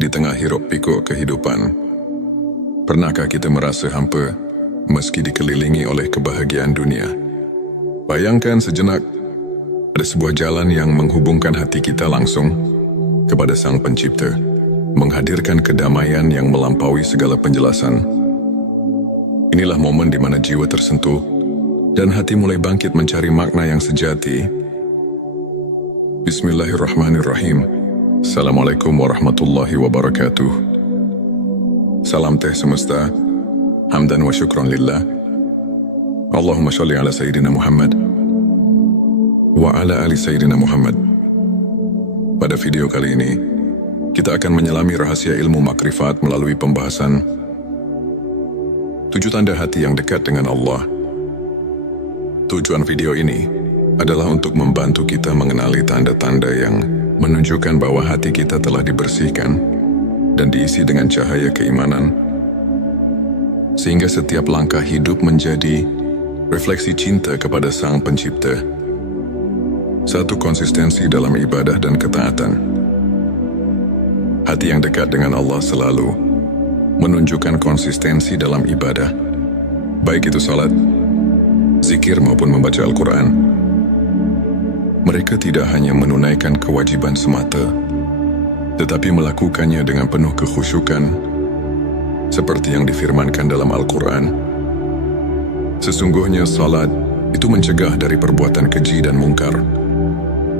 Di tengah hiruk pikuk kehidupan, pernahkah kita merasa hampa meski dikelilingi oleh kebahagiaan dunia? Bayangkan sejenak, ada sebuah jalan yang menghubungkan hati kita langsung kepada Sang Pencipta, menghadirkan kedamaian yang melampaui segala penjelasan. Inilah momen di mana jiwa tersentuh dan hati mulai bangkit mencari makna yang sejati. Bismillahirrahmanirrahim. Assalamualaikum warahmatullahi wabarakatuh. Salam teh semesta, hamdan wa syukron lillah. Allahumma sholli ala Sayyidina Muhammad wa ala ali Sayyidina Muhammad. Pada video kali ini, kita akan menyelami rahasia ilmu makrifat melalui pembahasan 7 tanda hati yang dekat dengan Allah. Tujuan video ini adalah untuk membantu kita mengenali tanda-tanda yang menunjukkan bahwa hati kita telah dibersihkan dan diisi dengan cahaya keimanan, sehingga setiap langkah hidup menjadi refleksi cinta kepada Sang Pencipta. 1. Konsistensi dalam ibadah dan ketaatan. Hati yang dekat dengan Allah selalu menunjukkan konsistensi dalam ibadah, baik itu salat, zikir maupun membaca Al-Quran. Mereka tidak hanya menunaikan kewajiban semata, tetapi melakukannya dengan penuh kekhusyukan, seperti yang difirmankan dalam Al-Quran. Sesungguhnya salat itu mencegah dari perbuatan keji dan mungkar.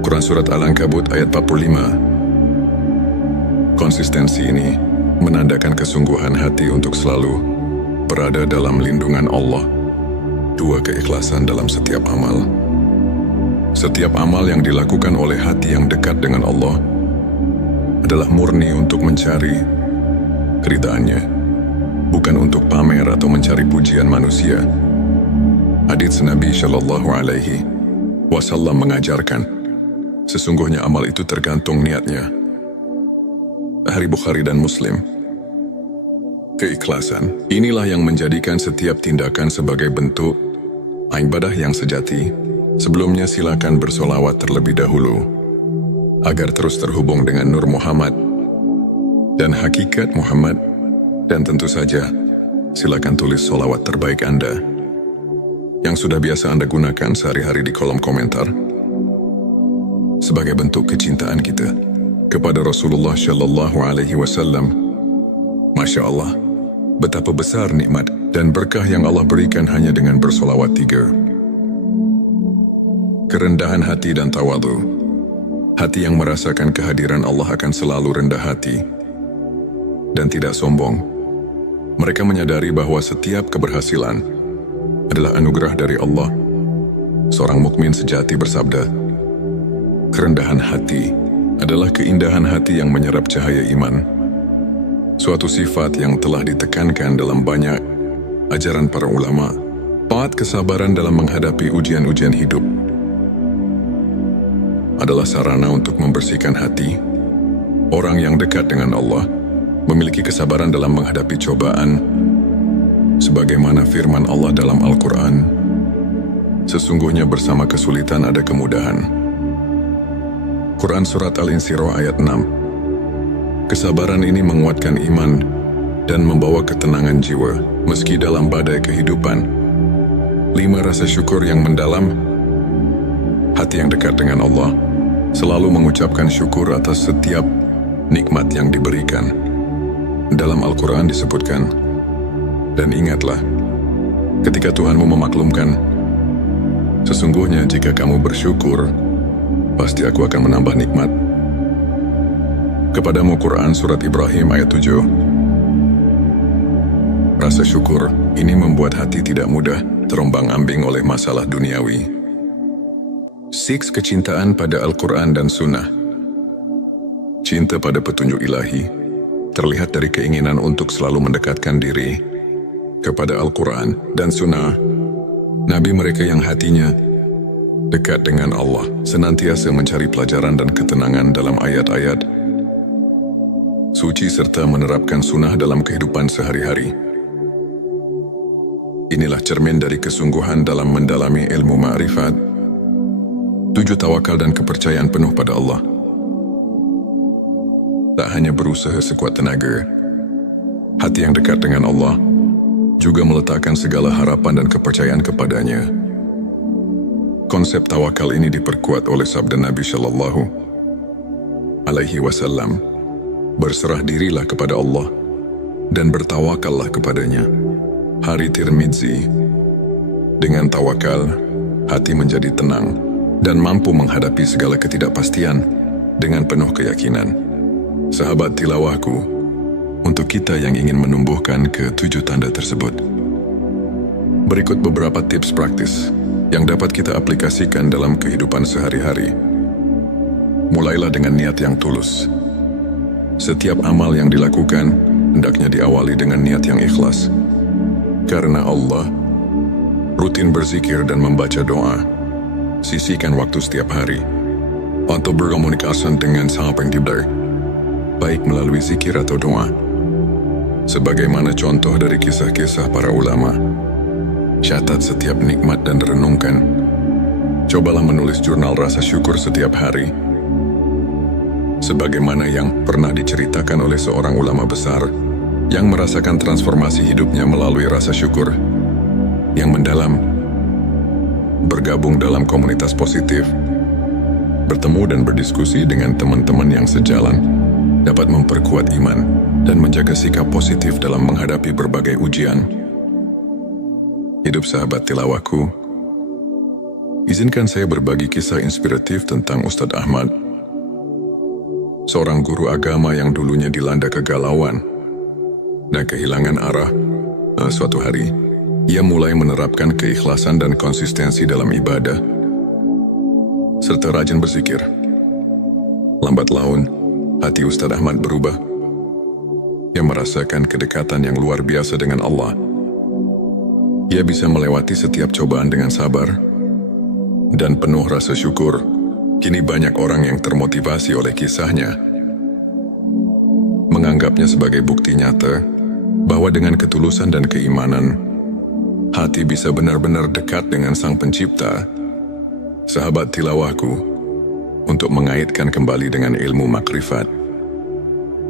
Quran Surat Al-Ankabut ayat 45. Konsistensi ini menandakan kesungguhan hati untuk selalu berada dalam lindungan Allah. 2. Keikhlasan dalam setiap amal. Setiap amal yang dilakukan oleh hati yang dekat dengan Allah adalah murni untuk mencari keridhaannya, bukan untuk pamer atau mencari pujian manusia. Hadits Nabi Shallallahu Alaihi Wasallam mengajarkan, sesungguhnya amal itu tergantung niatnya. Hadits Bukhari dan Muslim. Keikhlasan inilah yang menjadikan setiap tindakan sebagai bentuk ibadah yang sejati. Sebelumnya silakan bersolawat terlebih dahulu, agar terus terhubung dengan Nur Muhammad dan hakikat Muhammad. Dan tentu saja, silakan tulis solawat terbaik Anda yang sudah biasa Anda gunakan sehari-hari di kolom komentar, sebagai bentuk kecintaan kita kepada Rasulullah Shallallahu Alaihi Wasallam. Masya Allah, betapa besar nikmat dan berkah yang Allah berikan hanya dengan bersolawat 3. Kerendahan hati dan tawadhu. Hati yang merasakan kehadiran Allah akan selalu rendah hati dan tidak sombong. Mereka menyadari bahwa setiap keberhasilan adalah anugerah dari Allah. Seorang mukmin sejati bersabda, kerendahan hati adalah keindahan hati yang menyerap cahaya iman. Suatu sifat yang telah ditekankan dalam banyak ajaran para ulama. 4. Kesabaran dalam menghadapi ujian-ujian hidup adalah sarana untuk membersihkan hati. Orang yang dekat dengan Allah memiliki kesabaran dalam menghadapi cobaan, sebagaimana firman Allah dalam Al-Quran, sesungguhnya bersama kesulitan ada kemudahan. Quran Surat Al-Insyirah ayat 6. Kesabaran ini menguatkan iman dan membawa ketenangan jiwa meski dalam badai kehidupan. 5. Rasa syukur yang mendalam. Hati yang dekat dengan Allah selalu mengucapkan syukur atas setiap nikmat yang diberikan. Dalam Al-Quran disebutkan, dan ingatlah, ketika Tuhanmu memaklumkan, sesungguhnya jika kamu bersyukur, pasti aku akan menambah nikmat kepadamu. Quran Surat Ibrahim ayat 7. Rasa syukur ini membuat hati tidak mudah terombang-ambing oleh masalah duniawi. 6. Kecintaan pada Al-Quran dan Sunnah. Cinta pada petunjuk ilahi terlihat dari keinginan untuk selalu mendekatkan diri kepada Al-Quran dan Sunnah. Nabi mereka yang hatinya dekat dengan Allah senantiasa mencari pelajaran dan ketenangan dalam ayat-ayat suci serta menerapkan sunnah dalam kehidupan sehari-hari. Inilah cermin dari kesungguhan dalam mendalami ilmu ma'rifat. 7. Tawakal dan kepercayaan penuh pada Allah. tak hanya berusaha sekuat tenaga. Hati yang dekat dengan Allah juga meletakkan segala harapan dan kepercayaan kepadanya. Konsep tawakal ini diperkuat oleh sabda Nabi Shallallahu Alaihi Wasallam, berserah dirilah kepada Allah dan bertawakallah kepadanya. Hari Tirmidzi, dengan tawakal, hati menjadi tenang dan mampu menghadapi segala ketidakpastian dengan penuh keyakinan. Sahabat tilawahku, untuk kita yang ingin menumbuhkan ke-7 tanda tersebut, berikut beberapa tips praktis yang dapat kita aplikasikan dalam kehidupan sehari-hari. Mulailah dengan niat yang tulus. Setiap amal yang dilakukan hendaknya diawali dengan niat yang ikhlas. Karena Allah, rutin berzikir dan membaca doa. Sisihkan waktu setiap hari untuk berkomunikasi dengan Sang Pencipta, baik melalui zikir atau doa. Sebagaimana contoh dari kisah-kisah para ulama, catat setiap nikmat dan renungkan. Cobalah menulis jurnal rasa syukur setiap hari. Sebagaimana yang pernah diceritakan oleh seorang ulama besar yang merasakan transformasi hidupnya melalui rasa syukur yang mendalam, bergabung dalam komunitas positif, bertemu dan berdiskusi dengan teman-teman yang sejalan, dapat memperkuat iman dan menjaga sikap positif dalam menghadapi berbagai ujian. Hidup sahabat tilawahku, izinkan saya berbagi kisah inspiratif tentang Ustadz Ahmad, seorang guru agama yang dulunya dilanda kegalauan dan kehilangan arah. Suatu hari, ia mulai menerapkan keikhlasan dan konsistensi dalam ibadah, serta rajin berzikir. Lambat laun, hati Ustadz Ahmad berubah. Ia merasakan kedekatan yang luar biasa dengan Allah. Ia bisa melewati setiap cobaan dengan sabar dan penuh rasa syukur. Kini banyak orang yang termotivasi oleh kisahnya, menganggapnya sebagai bukti nyata bahwa dengan ketulusan dan keimanan, hati bisa benar-benar dekat dengan Sang Pencipta. Sahabat tilawahku, untuk mengaitkan kembali dengan ilmu makrifat,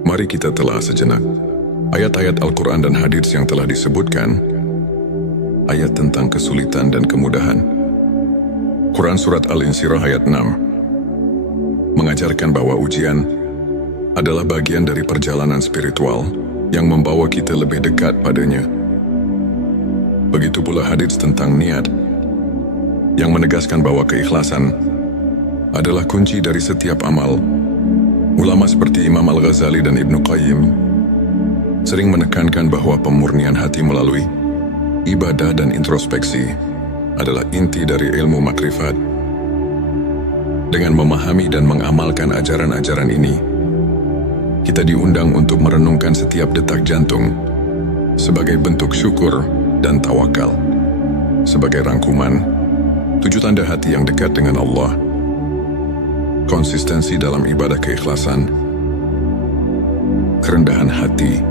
mari kita telah sejenak ayat-ayat Al-Quran dan hadits yang telah disebutkan. Ayat tentang kesulitan dan kemudahan. Quran Surat Al-Insyirah ayat 6 mengajarkan bahwa ujian adalah bagian dari perjalanan spiritual yang membawa kita lebih dekat padanya. Begitu pula hadits tentang niat yang menegaskan bahwa keikhlasan adalah kunci dari setiap amal. Ulama seperti Imam Al-Ghazali dan Ibnu Qayyim sering menekankan bahwa pemurnian hati melalui ibadah dan introspeksi adalah inti dari ilmu makrifat. Dengan memahami dan mengamalkan ajaran-ajaran ini, kita diundang untuk merenungkan setiap detak jantung sebagai bentuk syukur dan tawakal. Sebagai rangkuman, 7 tanda hati yang dekat dengan Allah: konsistensi dalam ibadah keikhlasan, kerendahan hati,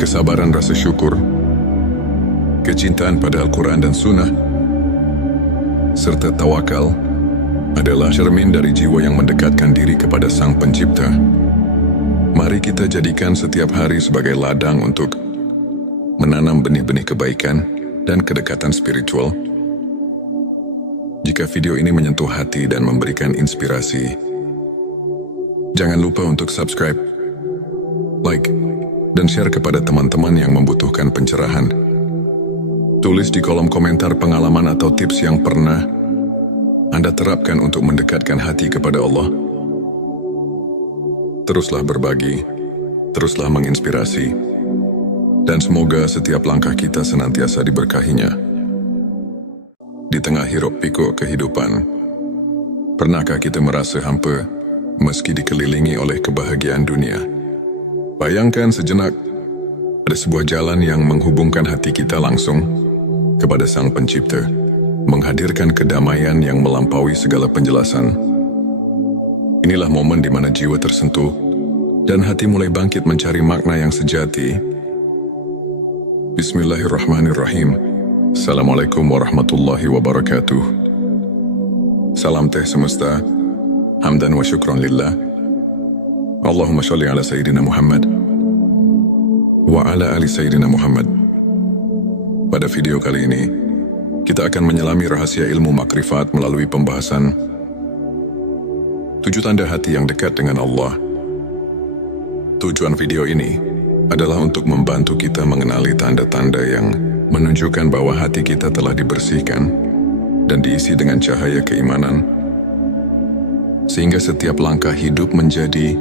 kesabaran rasa syukur, kecintaan pada Al-Quran dan Sunnah, serta tawakal adalah cermin dari jiwa yang mendekatkan diri kepada Sang Pencipta. Mari kita jadikan setiap hari sebagai ladang untuk menanam benih-benih kebaikan dan kedekatan spiritual. Jika video ini menyentuh hati dan memberikan inspirasi, jangan lupa untuk subscribe, like, dan share kepada teman-teman yang membutuhkan pencerahan. Tulis di kolom komentar pengalaman atau tips yang pernah Anda terapkan untuk mendekatkan hati kepada Allah. Teruslah berbagi, teruslah menginspirasi, dan semoga setiap langkah kita senantiasa diberkahinya. Di tengah hiruk pikuk kehidupan, pernahkah kita merasa hampa meski dikelilingi oleh kebahagiaan dunia? Bayangkan sejenak, ada sebuah jalan yang menghubungkan hati kita langsung kepada Sang Pencipta, menghadirkan kedamaian yang melampaui segala penjelasan. Inilah momen di mana jiwa tersentuh dan hati mulai bangkit mencari makna yang sejati. Bismillahirrahmanirrahim. Assalamualaikum warahmatullahi wabarakatuh. Salam teh semesta, hamdan wa syukron lillah. Allahumma sholli ala Sayyidina Muhammad wa ala ali Sayyidina Muhammad. Pada video kali ini, kita akan menyelami rahasia ilmu makrifat melalui pembahasan 7 tanda hati yang dekat dengan Allah. Tujuan video ini adalah untuk membantu kita mengenali tanda-tanda yang menunjukkan bahwa hati kita telah dibersihkan dan diisi dengan cahaya keimanan, sehingga setiap langkah hidup menjadi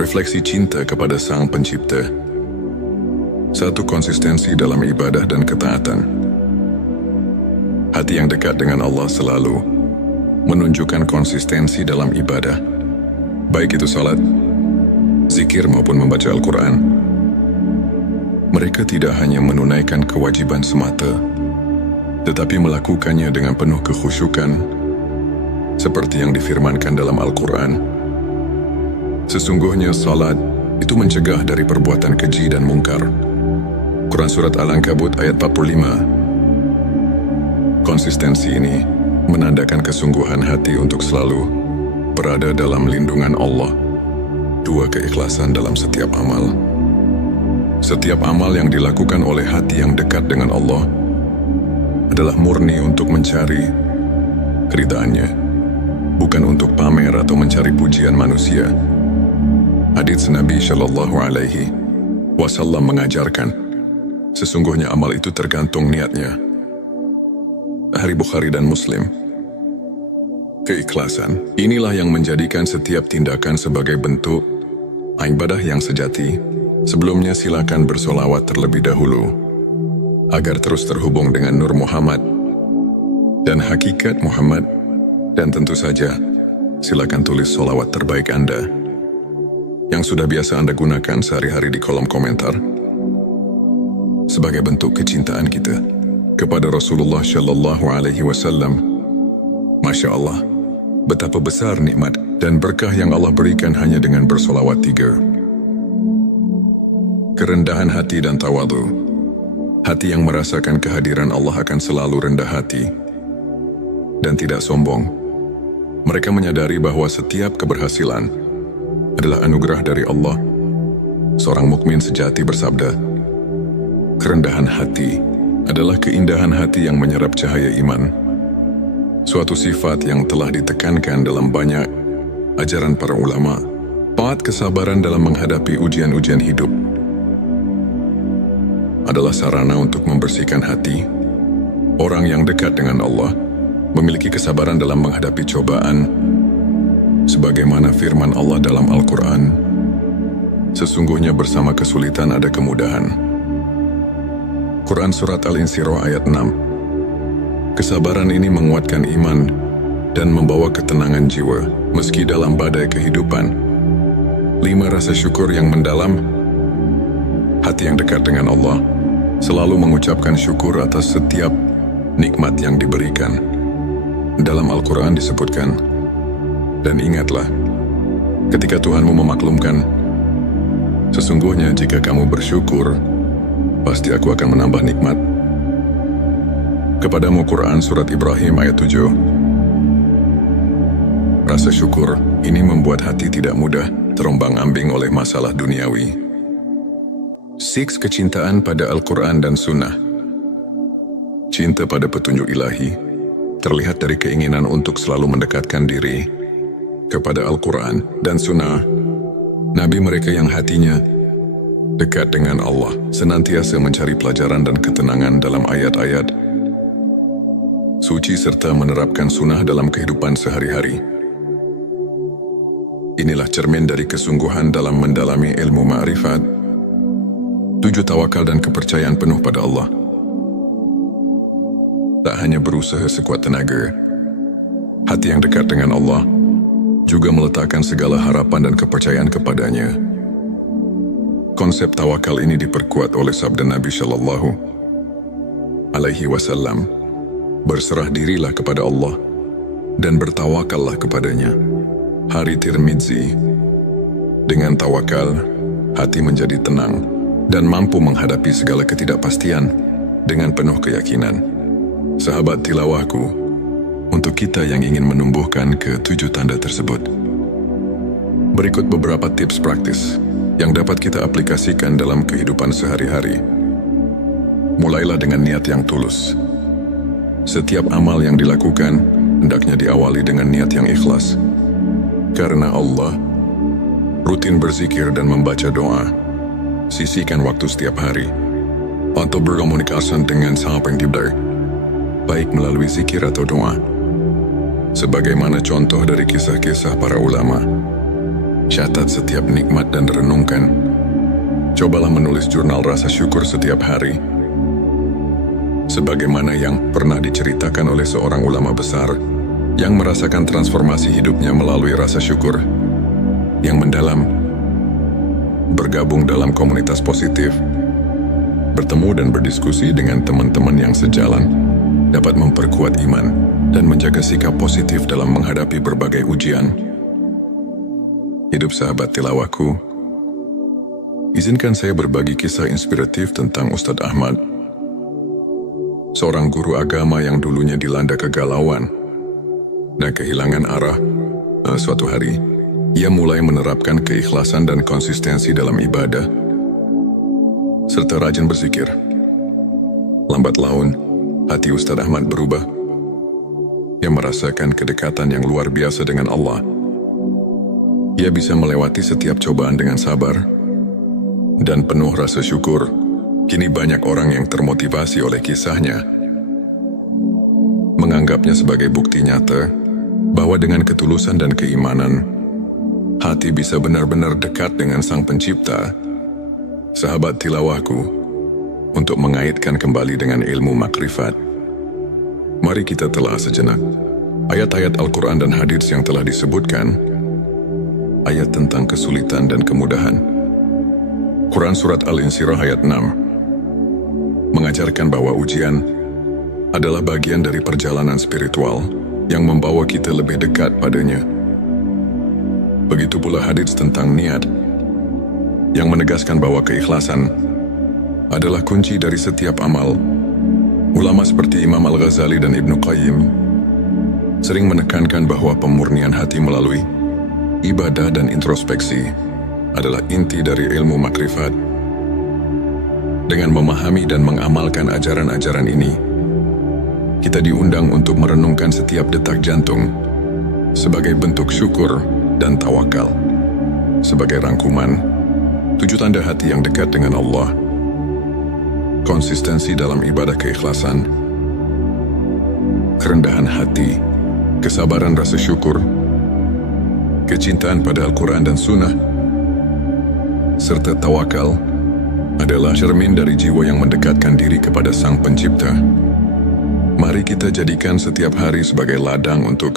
refleksi cinta kepada Sang Pencipta. Satu, konsistensi dalam ibadah dan ketaatan. Hati yang dekat dengan Allah selalu menunjukkan konsistensi dalam ibadah, baik itu salat, zikir maupun membaca Al-Quran. Mereka tidak hanya menunaikan kewajiban semata, tetapi melakukannya dengan penuh kekhusyukan, seperti yang difirmankan dalam Al-Quran. Sesungguhnya salat itu mencegah dari perbuatan keji dan mungkar. Quran Surat Al-Ankabut ayat 45. Konsistensi ini menandakan kesungguhan hati untuk selalu berada dalam lindungan Allah. 2, keikhlasan dalam setiap amal. Setiap amal yang dilakukan oleh hati yang dekat dengan Allah adalah murni untuk mencari keridhaannya, bukan untuk pamer atau mencari pujian manusia. Hadits Nabi Shallallahu Alaihi Wasallam mengajarkan, sesungguhnya amal itu tergantung niatnya. Hari Bukhari dan Muslim. Keikhlasan, inilah yang menjadikan setiap tindakan sebagai bentuk ibadah yang sejati. Sebelumnya silakan bersolawat terlebih dahulu, agar terus terhubung dengan Nur Muhammad dan hakikat Muhammad. Dan tentu saja, silakan tulis solawat terbaik Anda yang sudah biasa Anda gunakan sehari-hari di kolom komentar, sebagai bentuk kecintaan kita kepada Rasulullah Shallallahu Alaihi Wasallam. Masya Allah, betapa besar nikmat dan berkah yang Allah berikan hanya dengan bersolawat 3. Kerendahan hati dan tawadhu. Hati yang merasakan kehadiran Allah akan selalu rendah hati dan tidak sombong. Mereka menyadari bahwa setiap keberhasilan adalah anugerah dari Allah. Seorang mukmin sejati bersabda, kerendahan hati adalah keindahan hati yang menyerap cahaya iman. Suatu sifat yang telah ditekankan dalam banyak ajaran para ulama. 4, kesabaran dalam menghadapi ujian-ujian hidup adalah sarana untuk membersihkan hati. Orang yang dekat dengan Allah memiliki kesabaran dalam menghadapi cobaan, sebagaimana firman Allah dalam Al-Quran, sesungguhnya bersama kesulitan ada kemudahan. Quran Surat Al-Insyirah ayat 6. Kesabaran ini menguatkan iman dan membawa ketenangan jiwa meski dalam badai kehidupan. 5, rasa syukur yang mendalam. Hati yang dekat dengan Allah selalu mengucapkan syukur atas setiap nikmat yang diberikan. Dalam Al-Quran disebutkan, dan ingatlah, ketika Tuhanmu memaklumkan, sesungguhnya jika kamu bersyukur, pasti aku akan menambah nikmat. Kepadamu Quran Surat Ibrahim ayat 7. Rasa syukur ini membuat hati tidak mudah terombang-ambing oleh masalah duniawi. 6, kecintaan pada Al-Quran dan Sunnah. Cinta pada petunjuk ilahi terlihat dari keinginan untuk selalu mendekatkan diri kepada Al-Quran dan Sunnah. Nabi mereka yang hatinya dekat dengan Allah senantiasa mencari pelajaran dan ketenangan dalam ayat-ayat suci serta menerapkan sunnah dalam kehidupan sehari-hari. Inilah cermin dari kesungguhan dalam mendalami ilmu ma'rifat. 7, tawakal dan kepercayaan penuh pada Allah. Tak hanya berusaha sekuat tenaga, hati yang dekat dengan Allah juga meletakkan segala harapan dan kepercayaan kepadanya. Konsep tawakal ini diperkuat oleh sabda Nabi Shallallahu Alaihi Wasallam, berserah dirilah kepada Allah dan bertawakallah kepadanya. Hari Tirmidzi. Dengan tawakal, hati menjadi tenang dan mampu menghadapi segala ketidakpastian dengan penuh keyakinan. Sahabat tilawahku, untuk kita yang ingin menumbuhkan ke-7 tanda tersebut, Berikut beberapa tips praktis yang dapat kita aplikasikan dalam kehidupan sehari-hari. Mulailah dengan niat yang tulus. Setiap amal yang dilakukan hendaknya diawali dengan niat yang ikhlas. Karena Allah, rutin berzikir dan membaca doa. Sisihkan waktu setiap hari untuk berkomunikasi dengan Sang Pencipta, baik melalui zikir atau doa. Sebagaimana contoh dari kisah-kisah para ulama, catat setiap nikmat dan renungkan. Cobalah menulis jurnal rasa syukur setiap hari. Sebagaimana yang pernah diceritakan oleh seorang ulama besar yang merasakan transformasi hidupnya melalui rasa syukur yang mendalam, bergabung dalam komunitas positif, bertemu dan berdiskusi dengan teman-teman yang sejalan, dapat memperkuat iman dan menjaga sikap positif dalam menghadapi berbagai ujian. Hidup sahabat tilawahku, izinkan saya berbagi kisah inspiratif tentang Ustadz Ahmad, seorang guru agama yang dulunya dilanda kegalauan dan kehilangan arah. Suatu hari, ia mulai menerapkan keikhlasan dan konsistensi dalam ibadah, serta rajin berzikir. Lambat laun, hati Ustadz Ahmad berubah. Ia merasakan kedekatan yang luar biasa dengan Allah. Ia bisa melewati setiap cobaan dengan sabar dan penuh rasa syukur. Kini banyak orang yang termotivasi oleh kisahnya, menganggapnya sebagai bukti nyata bahwa dengan ketulusan dan keimanan, hati bisa benar-benar dekat dengan Sang Pencipta. Sahabat tilawahku, untuk mengaitkan kembali dengan ilmu makrifat, mari kita telah sejenak ayat-ayat Al-Quran dan hadits yang telah disebutkan. Ayat tentang kesulitan dan kemudahan. Quran Surat Al-Insyirah ayat 6 mengajarkan bahwa ujian adalah bagian dari perjalanan spiritual yang membawa kita lebih dekat padanya. Begitu pula hadits tentang niat yang menegaskan bahwa keikhlasan adalah kunci dari setiap amal. Ulama seperti Imam Al-Ghazali dan Ibnu Qayyim sering menekankan bahwa pemurnian hati melalui ibadah dan introspeksi adalah inti dari ilmu makrifat. Dengan memahami dan mengamalkan ajaran-ajaran ini, kita diundang untuk merenungkan setiap detak jantung sebagai bentuk syukur dan tawakal. Sebagai rangkuman, 7 tanda hati yang dekat dengan Allah: konsistensi dalam ibadah keikhlasan, kerendahan hati, kesabaran rasa syukur, kecintaan pada Al-Quran dan Sunnah, serta tawakal adalah cermin dari jiwa yang mendekatkan diri kepada Sang Pencipta. Mari kita jadikan setiap hari sebagai ladang untuk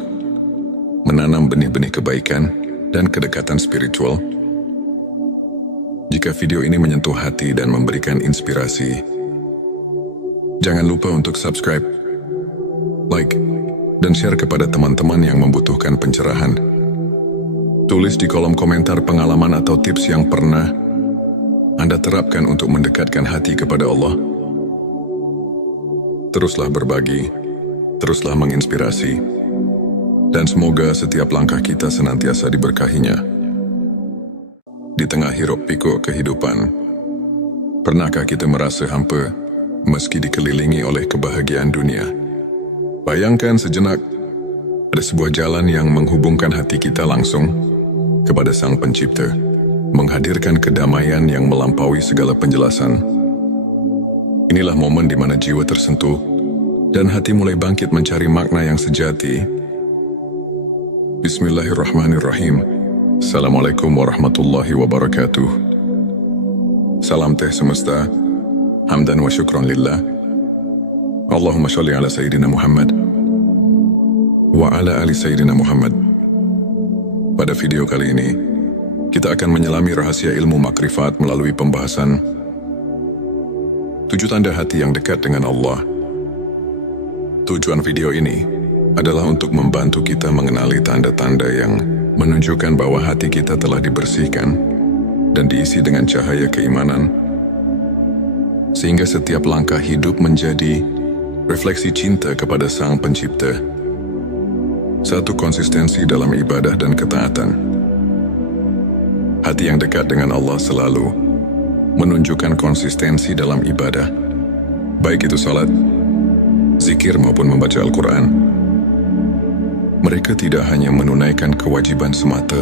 menanam benih-benih kebaikan dan kedekatan spiritual. Jika video ini menyentuh hati dan memberikan inspirasi, jangan lupa untuk subscribe, like, dan share kepada teman-teman yang membutuhkan pencerahan. Tulis di kolom komentar pengalaman atau tips yang pernah Anda terapkan untuk mendekatkan hati kepada Allah. Teruslah berbagi, teruslah menginspirasi, dan semoga setiap langkah kita senantiasa diberkahinya. Di tengah hiruk pikuk kehidupan, pernahkah kita merasa hampa meski dikelilingi oleh kebahagiaan dunia? Bayangkan sejenak, ada sebuah jalan yang menghubungkan hati kita langsung kepada Sang Pencipta, menghadirkan kedamaian yang melampaui segala penjelasan. Inilah momen di mana jiwa tersentuh dan hati mulai bangkit mencari makna yang sejati. Bismillahirrahmanirrahim. Assalamualaikum warahmatullahi wabarakatuh. Salam teh semesta, hamdan wa syukran lillah. Allahumma sholli ala Sayyidina Muhammad wa ala ali Sayyidina Muhammad. Pada video kali ini, kita akan menyelami rahasia ilmu makrifat melalui pembahasan 7 tanda hati yang dekat dengan Allah. Tujuan video ini adalah untuk membantu kita mengenali tanda-tanda yang menunjukkan bahwa hati kita telah dibersihkan dan diisi dengan cahaya keimanan, sehingga setiap langkah hidup menjadi refleksi cinta kepada Sang Pencipta. 1. Konsistensi dalam ibadah dan ketaatan. Hati yang dekat dengan Allah selalu menunjukkan konsistensi dalam ibadah, baik itu salat, zikir maupun membaca Al-Quran. Mereka tidak hanya menunaikan kewajiban semata,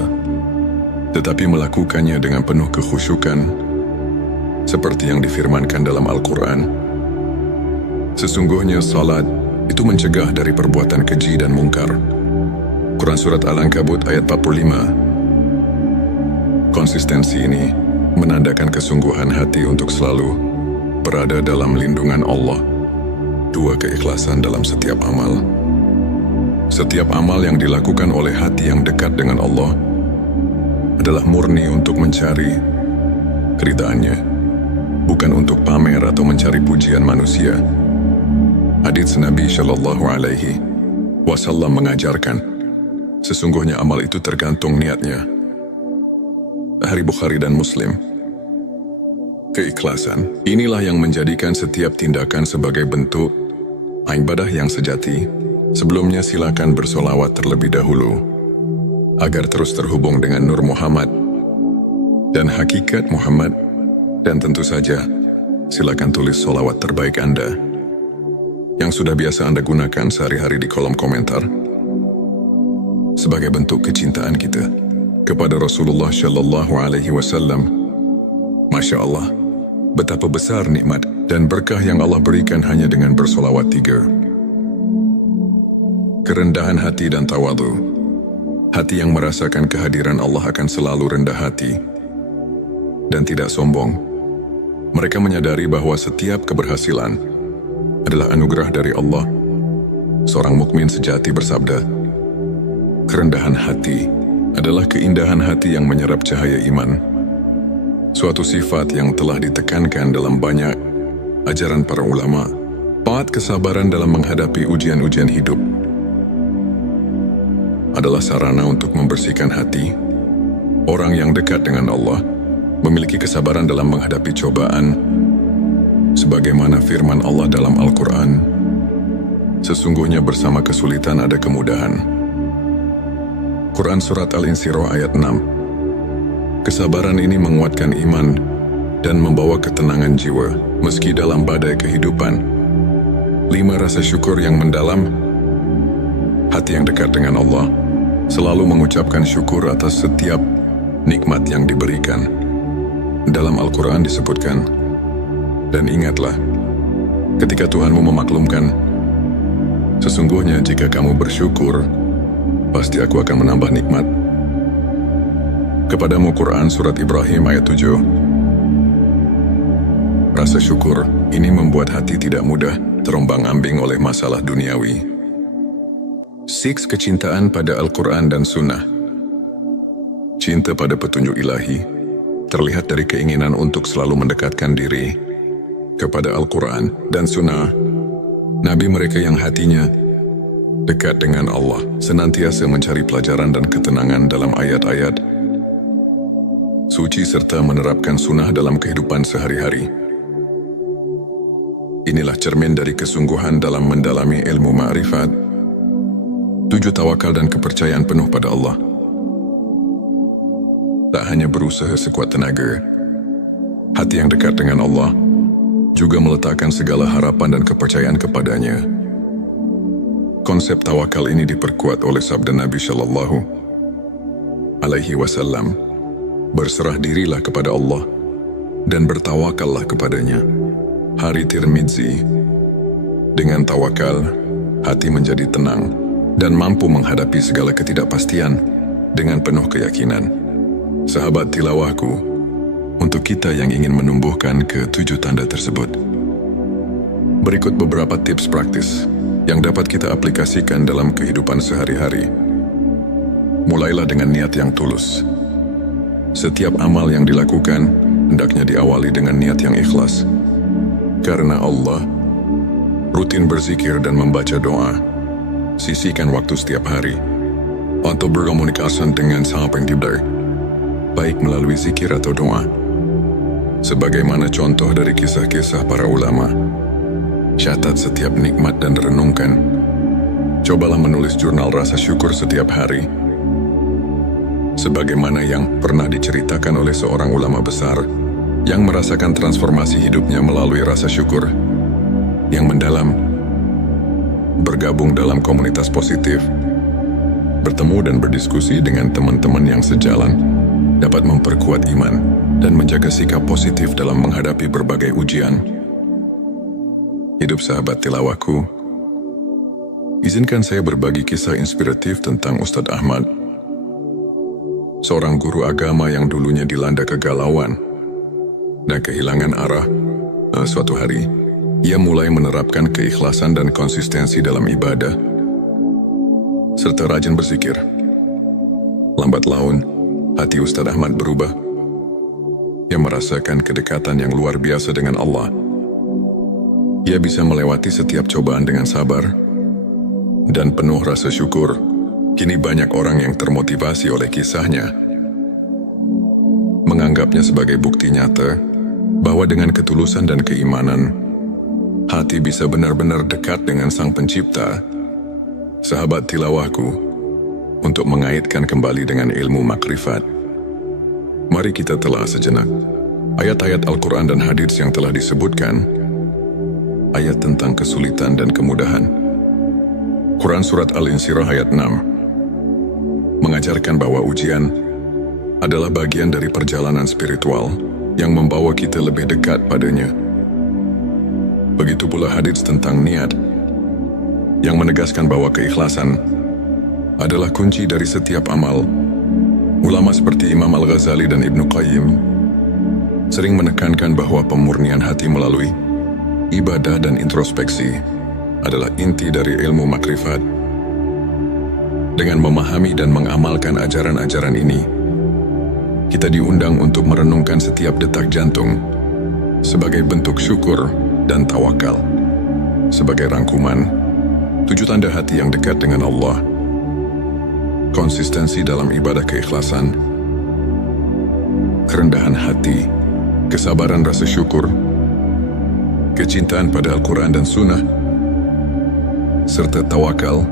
tetapi melakukannya dengan penuh kekhusyukan, seperti yang difirmankan dalam Al-Quran. Sesungguhnya salat itu mencegah dari perbuatan keji dan mungkar. Quran Surat Al-Ankabut ayat 45. Konsistensi ini menandakan kesungguhan hati untuk selalu berada dalam lindungan Allah. 2. Keikhlasan dalam setiap amal. Setiap amal yang dilakukan oleh hati yang dekat dengan Allah adalah murni untuk mencari keridhaannya, bukan untuk pamer atau mencari pujian manusia. Hadits Nabi Shallallahu Alaihi Wasallam mengajarkan, sesungguhnya amal itu tergantung niatnya. Hari Bukhari dan Muslim. Keikhlasan inilah yang menjadikan setiap tindakan sebagai bentuk ibadah yang sejati. Sebelumnya silakan bersolawat terlebih dahulu agar terus terhubung dengan Nur Muhammad dan hakikat Muhammad, dan tentu saja silakan tulis solawat terbaik Anda yang sudah biasa Anda gunakan sehari-hari di kolom komentar sebagai bentuk kecintaan kita kepada Rasulullah Shallallahu Alaihi Wasallam. Masya Allah, betapa besar nikmat dan berkah yang Allah berikan hanya dengan bersolawat 3. Kerendahan hati dan tawadhu. Hati yang merasakan kehadiran Allah akan selalu rendah hati dan tidak sombong. Mereka menyadari bahwa setiap keberhasilan adalah anugerah dari Allah. Seorang mukmin sejati bersabda, kerendahan hati adalah keindahan hati yang menyerap cahaya iman. Suatu sifat yang telah ditekankan dalam banyak ajaran para ulama. 4. Kesabaran dalam menghadapi ujian-ujian hidup adalah sarana untuk membersihkan hati. Orang yang dekat dengan Allah memiliki kesabaran dalam menghadapi cobaan, sebagaimana firman Allah dalam Al-Quran, sesungguhnya bersama kesulitan ada kemudahan. Quran Surat Al-Insyirah ayat 6. Kesabaran ini menguatkan iman dan membawa ketenangan jiwa meski dalam badai kehidupan. 5. Rasa syukur yang mendalam. Hati yang dekat dengan Allah selalu mengucapkan syukur atas setiap nikmat yang diberikan. Dalam Al-Quran disebutkan, dan ingatlah ketika Tuhanmu memaklumkan, sesungguhnya jika kamu bersyukur, pasti aku akan menambah nikmat kepadamu. Quran Surat Ibrahim ayat 7. Rasa syukur ini membuat hati tidak mudah terombang-ambing oleh masalah duniawi. 6. Kecintaan pada Al-Quran dan Sunnah. Cinta pada petunjuk ilahi terlihat dari keinginan untuk selalu mendekatkan diri kepada Al-Quran dan Sunnah. Nabi mereka yang hatinya dekat dengan Allah senantiasa mencari pelajaran dan ketenangan dalam ayat-ayat suci serta menerapkan sunnah dalam kehidupan sehari-hari. Inilah cermin dari kesungguhan dalam mendalami ilmu ma'rifat. 7. Tawakal dan kepercayaan penuh pada Allah. Tak hanya berusaha sekuat tenaga, hati yang dekat dengan Allah juga meletakkan segala harapan dan kepercayaan kepadanya. Konsep tawakal ini diperkuat oleh sabda Nabi Shallallahu Alaihi Wasallam, berserah dirilah kepada Allah dan bertawakallah kepadanya. Hari Tirmidzi. Dengan tawakal, hati menjadi tenang dan mampu menghadapi segala ketidakpastian dengan penuh keyakinan. Sahabat tilawahku, untuk kita yang ingin menumbuhkan ke-7 tanda tersebut, berikut beberapa tips praktis yang dapat kita aplikasikan dalam kehidupan sehari-hari. Mulailah dengan niat yang tulus. Setiap amal yang dilakukan hendaknya diawali dengan niat yang ikhlas. Karena Allah, rutin berzikir dan membaca doa. Sisihkan waktu setiap hari untuk berkomunikasi dengan Sang Pencipta, baik melalui zikir atau doa. Sebagaimana contoh dari kisah-kisah para ulama, catat setiap nikmat dan renungkan. Cobalah menulis jurnal rasa syukur setiap hari. sebagaimana yang pernah diceritakan oleh seorang ulama besar yang merasakan transformasi hidupnya melalui rasa syukur yang mendalam, bergabung dalam komunitas positif, bertemu dan berdiskusi dengan teman-teman yang sejalan, dapat memperkuat iman dan menjaga sikap positif dalam menghadapi berbagai ujian. Hidup sahabat tilawahku, izinkan saya berbagi kisah inspiratif tentang Ustadz Ahmad, seorang guru agama yang dulunya dilanda kegalauan dan kehilangan arah. Suatu hari, ia mulai menerapkan keikhlasan dan konsistensi dalam ibadah, serta rajin berzikir. Lambat laun, hati Ustadz Ahmad berubah. Ia merasakan kedekatan yang luar biasa dengan Allah. Ia bisa melewati setiap cobaan dengan sabar dan penuh rasa syukur. Kini banyak orang yang termotivasi oleh kisahnya, menganggapnya sebagai bukti nyata bahwa dengan ketulusan dan keimanan, hati bisa benar-benar dekat dengan Sang Pencipta. Sahabat tilawahku, untuk mengaitkan kembali dengan ilmu makrifat, mari kita telah sejenak ayat-ayat Al-Quran dan hadits yang telah disebutkan, ayat tentang kesulitan dan kemudahan. Quran Surat Al-Insyirah ayat 6 mengajarkan bahwa ujian adalah bagian dari perjalanan spiritual yang membawa kita lebih dekat padanya. Begitu pula hadits tentang niat, yang menegaskan bahwa keikhlasan adalah kunci dari setiap amal. Ulama seperti Imam Al-Ghazali dan Ibnu Qayyim sering menekankan bahwa pemurnian hati melalui ibadah dan introspeksi adalah inti dari ilmu makrifat. Dengan memahami dan mengamalkan ajaran-ajaran ini, kita diundang untuk merenungkan setiap detak jantung sebagai bentuk syukur dan tawakal. Sebagai rangkuman, 7 tanda hati yang dekat dengan Allah: konsistensi dalam ibadah keikhlasan, kerendahan hati, kesabaran rasa syukur, kecintaan pada Al-Quran dan Sunnah, serta tawakal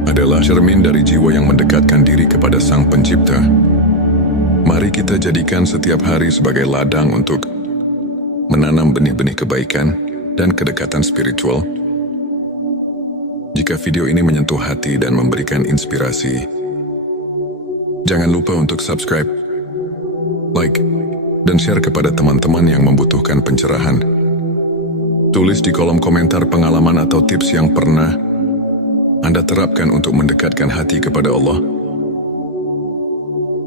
adalah cermin dari jiwa yang mendekatkan diri kepada Sang Pencipta. Mari kita jadikan setiap hari sebagai ladang untuk menanam benih-benih kebaikan dan kedekatan spiritual. Jika video ini menyentuh hati dan memberikan inspirasi, jangan lupa untuk subscribe, like, dan share kepada teman-teman yang membutuhkan pencerahan. Tulis di kolom komentar pengalaman atau tips yang pernah Anda terapkan untuk mendekatkan hati kepada Allah.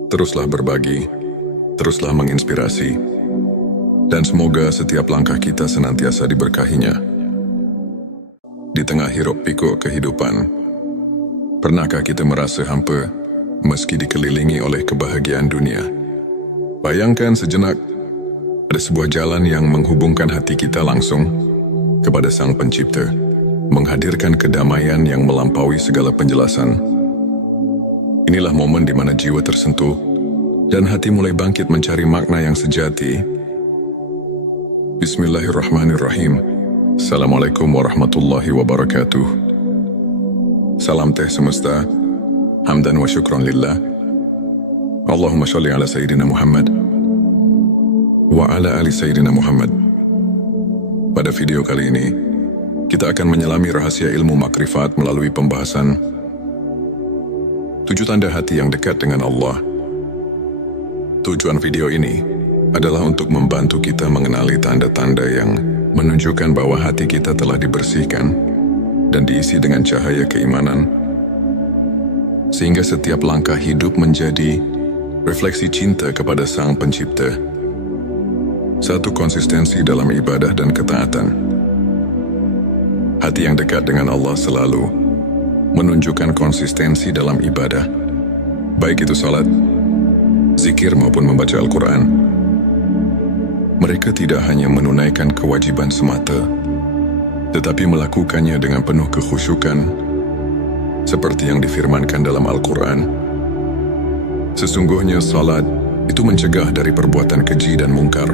Teruslah berbagi, teruslah menginspirasi, dan semoga setiap langkah kita senantiasa diberkahinya. Di tengah hiruk-pikuk kehidupan, pernahkah kita merasa hampa meski dikelilingi oleh kebahagiaan dunia? Bayangkan sejenak, ada sebuah jalan yang menghubungkan hati kita langsung kepada Sang Pencipta, menghadirkan kedamaian yang melampaui segala penjelasan. Inilah momen di mana jiwa tersentuh dan hati mulai bangkit mencari makna yang sejati. Bismillahirrahmanirrahim. Assalamualaikum warahmatullahi wabarakatuh. Salam teh semesta, hamdan wa syukran lillah. Allahumma sholli ala Sayyidina Muhammad wa ala ali Sayyidina Muhammad. Pada video kali ini, kita akan menyelami rahasia ilmu makrifat melalui pembahasan 7 tanda hati yang dekat dengan Allah. Tujuan video ini adalah untuk membantu kita mengenali tanda-tanda yang menunjukkan bahwa hati kita telah dibersihkan dan diisi dengan cahaya keimanan, sehingga setiap langkah hidup menjadi refleksi cinta kepada Sang Pencipta. 1. Konsistensi dalam ibadah dan ketaatan. Hati yang dekat dengan Allah selalu menunjukkan konsistensi dalam ibadah, baik itu salat, zikir maupun membaca Al-Quran. Mereka tidak hanya menunaikan kewajiban semata, tetapi melakukannya dengan penuh kekhusyukan, seperti yang difirmankan dalam Al-Quran. Sesungguhnya salat itu mencegah dari perbuatan keji dan mungkar.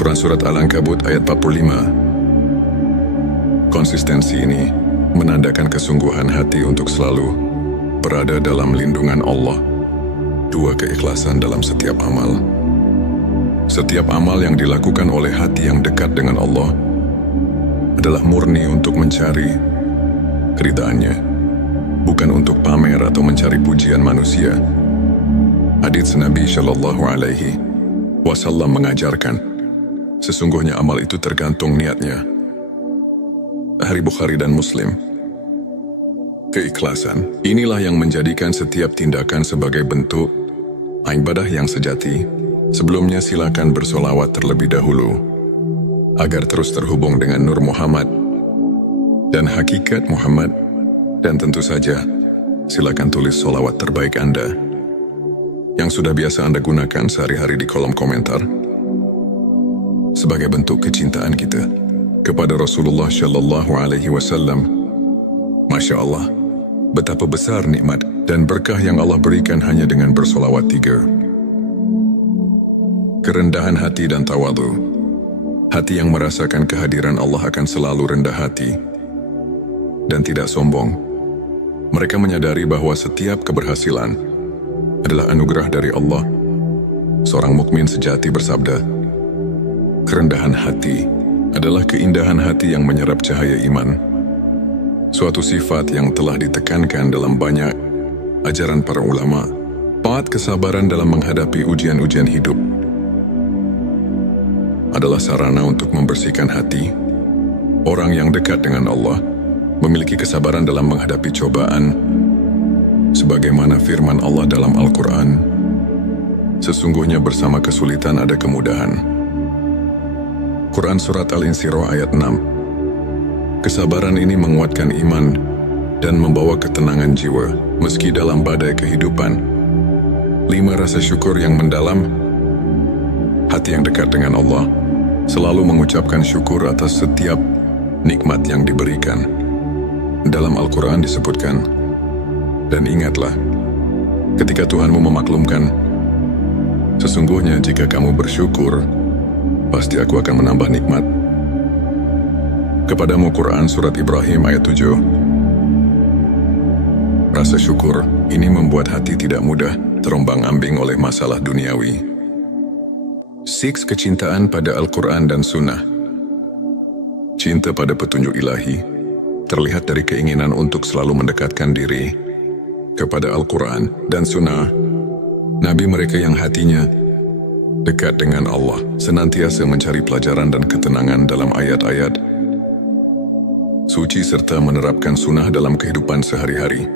Quran Surat Al-Ankabut ayat 45. Konsistensi ini menandakan kesungguhan hati untuk selalu berada dalam lindungan Allah 2. Keikhlasan dalam setiap amal. Setiap amal yang dilakukan oleh hati yang dekat dengan Allah adalah murni untuk mencari keridhaannya, bukan untuk pamer atau mencari pujian manusia. Hadits Nabi Shallallahu Alaihi Wasallam mengajarkan, sesungguhnya amal itu tergantung niatnya. Sahih Bukhari dan Muslim. Keikhlasan inilah yang menjadikan setiap tindakan sebagai bentuk ibadah yang sejati. Sebelumnya silakan bersolawat terlebih dahulu agar terus terhubung dengan Nur Muhammad dan hakikat Muhammad, dan tentu saja silakan tulis solawat terbaik Anda yang sudah biasa Anda gunakan sehari-hari di kolom komentar sebagai bentuk kecintaan kita kepada Rasulullah Shallallahu Alaihi Wasallam. Masya Allah, betapa besar nikmat dan berkah yang Allah berikan hanya dengan bersolawat 3. Kerendahan hati dan tawadhu. Hati yang merasakan kehadiran Allah akan selalu rendah hati dan tidak sombong. Mereka menyadari bahwa setiap keberhasilan adalah anugerah dari Allah. Seorang mukmin sejati bersabda, kerendahan hati adalah keindahan hati yang menyerap cahaya iman. Suatu sifat yang telah ditekankan dalam banyak ajaran para ulama. 4. Kesabaran dalam menghadapi ujian-ujian hidup adalah sarana untuk membersihkan hati. Orang yang dekat dengan Allah memiliki kesabaran dalam menghadapi cobaan, sebagaimana firman Allah dalam Al-Quran, sesungguhnya bersama kesulitan ada kemudahan. Quran Surat Al-Insyirah ayat 6. Kesabaran ini menguatkan iman dan membawa ketenangan jiwa meski dalam badai kehidupan. 5. Rasa syukur yang mendalam. Hati yang dekat dengan Allah selalu mengucapkan syukur atas setiap nikmat yang diberikan. Dalam Al-Quran disebutkan, dan ingatlah, ketika Tuhanmu memaklumkan, sesungguhnya jika kamu bersyukur, pasti aku akan menambah nikmat kepadamu. Quran Surat Ibrahim ayat 7. Rasa syukur ini membuat hati tidak mudah terombang-ambing oleh masalah duniawi. 6. Kecintaan pada Al-Quran dan Sunnah. Cinta pada petunjuk ilahi terlihat dari keinginan untuk selalu mendekatkan diri kepada Al-Quran dan Sunnah. Nabi mereka yang hatinya dekat dengan Allah senantiasa mencari pelajaran dan ketenangan dalam ayat-ayat suci serta menerapkan sunnah dalam kehidupan sehari-hari.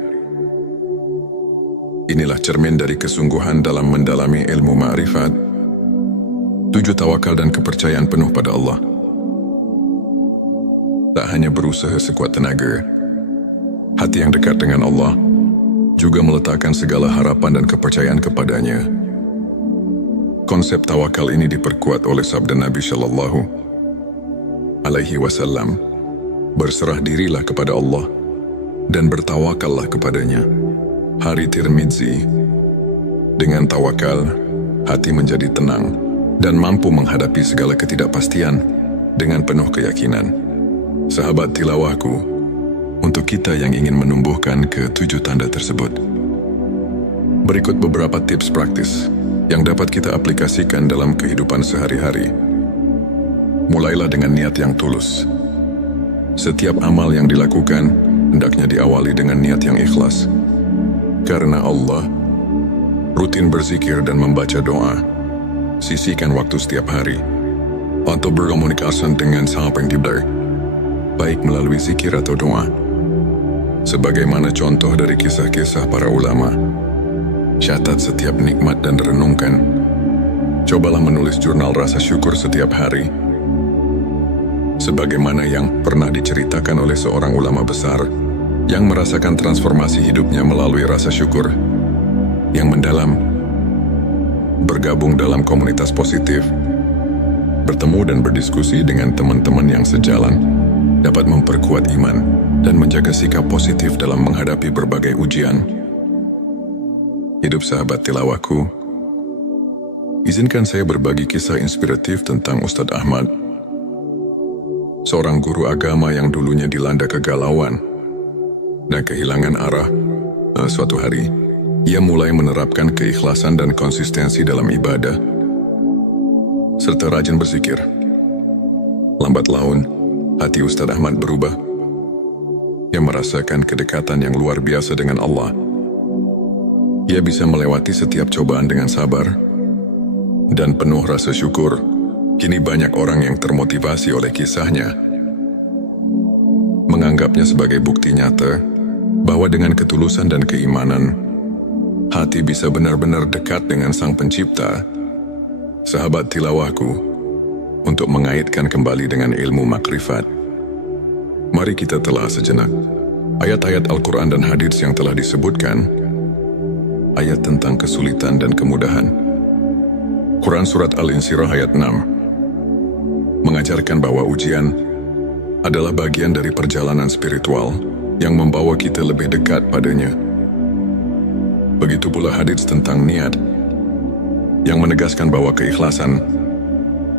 Inilah cermin dari kesungguhan dalam mendalami ilmu ma'rifat. 7. Tawakal dan kepercayaan penuh pada Allah. Tak hanya berusaha sekuat tenaga, hati yang dekat dengan Allah juga meletakkan segala harapan dan kepercayaan kepadanya. Konsep tawakal ini diperkuat oleh sabda Nabi Shallallahu Alaihi Wasallam, berserah dirilah kepada Allah dan bertawakallah kepadanya. Hari Tirmidzi. Dengan tawakal, hati menjadi tenang dan mampu menghadapi segala ketidakpastian dengan penuh keyakinan. Sahabat tilawahku, untuk kita yang ingin menumbuhkan ke-7 tanda tersebut, berikut beberapa tips praktis yang dapat kita aplikasikan dalam kehidupan sehari-hari. Mulailah dengan niat yang tulus. Setiap amal yang dilakukan hendaknya diawali dengan niat yang ikhlas. Karena Allah, rutin berzikir dan membaca doa. Sisihkan waktu setiap hari untuk berkomunikasi dengan Sang Pencipta, baik melalui zikir atau doa. Sebagaimana contoh dari kisah-kisah para ulama, catat setiap nikmat dan renungkan. Cobalah menulis jurnal rasa syukur setiap hari. Sebagaimana yang pernah diceritakan oleh seorang ulama besar yang merasakan transformasi hidupnya melalui rasa syukur yang mendalam. Bergabung dalam komunitas positif, bertemu dan berdiskusi dengan teman-teman yang sejalan, dapat memperkuat iman dan menjaga sikap positif dalam menghadapi berbagai ujian. Hidup sahabat tilawahku, izinkan saya berbagi kisah inspiratif tentang Ustadz Ahmad, seorang guru agama yang dulunya dilanda kegalauan dan kehilangan arah. Suatu hari, ia mulai menerapkan keikhlasan dan konsistensi dalam ibadah, serta rajin berzikir. Lambat laun, hati Ustadz Ahmad berubah. Ia merasakan kedekatan yang luar biasa dengan Allah. Ia bisa melewati setiap cobaan dengan sabar dan penuh rasa syukur. Kini banyak orang yang termotivasi oleh kisahnya, menganggapnya sebagai bukti nyata bahwa dengan ketulusan dan keimanan, hati bisa benar-benar dekat dengan Sang Pencipta. Sahabat tilawahku, untuk mengaitkan kembali dengan ilmu makrifat, mari kita telah sejenak ayat-ayat Al-Quran dan hadits yang telah disebutkan, ayat tentang kesulitan dan kemudahan. Quran Surat Al-Insyirah ayat 6 mengajarkan bahwa ujian adalah bagian dari perjalanan spiritual yang membawa kita lebih dekat padanya. Begitu pula hadits tentang niat, yang menegaskan bahwa keikhlasan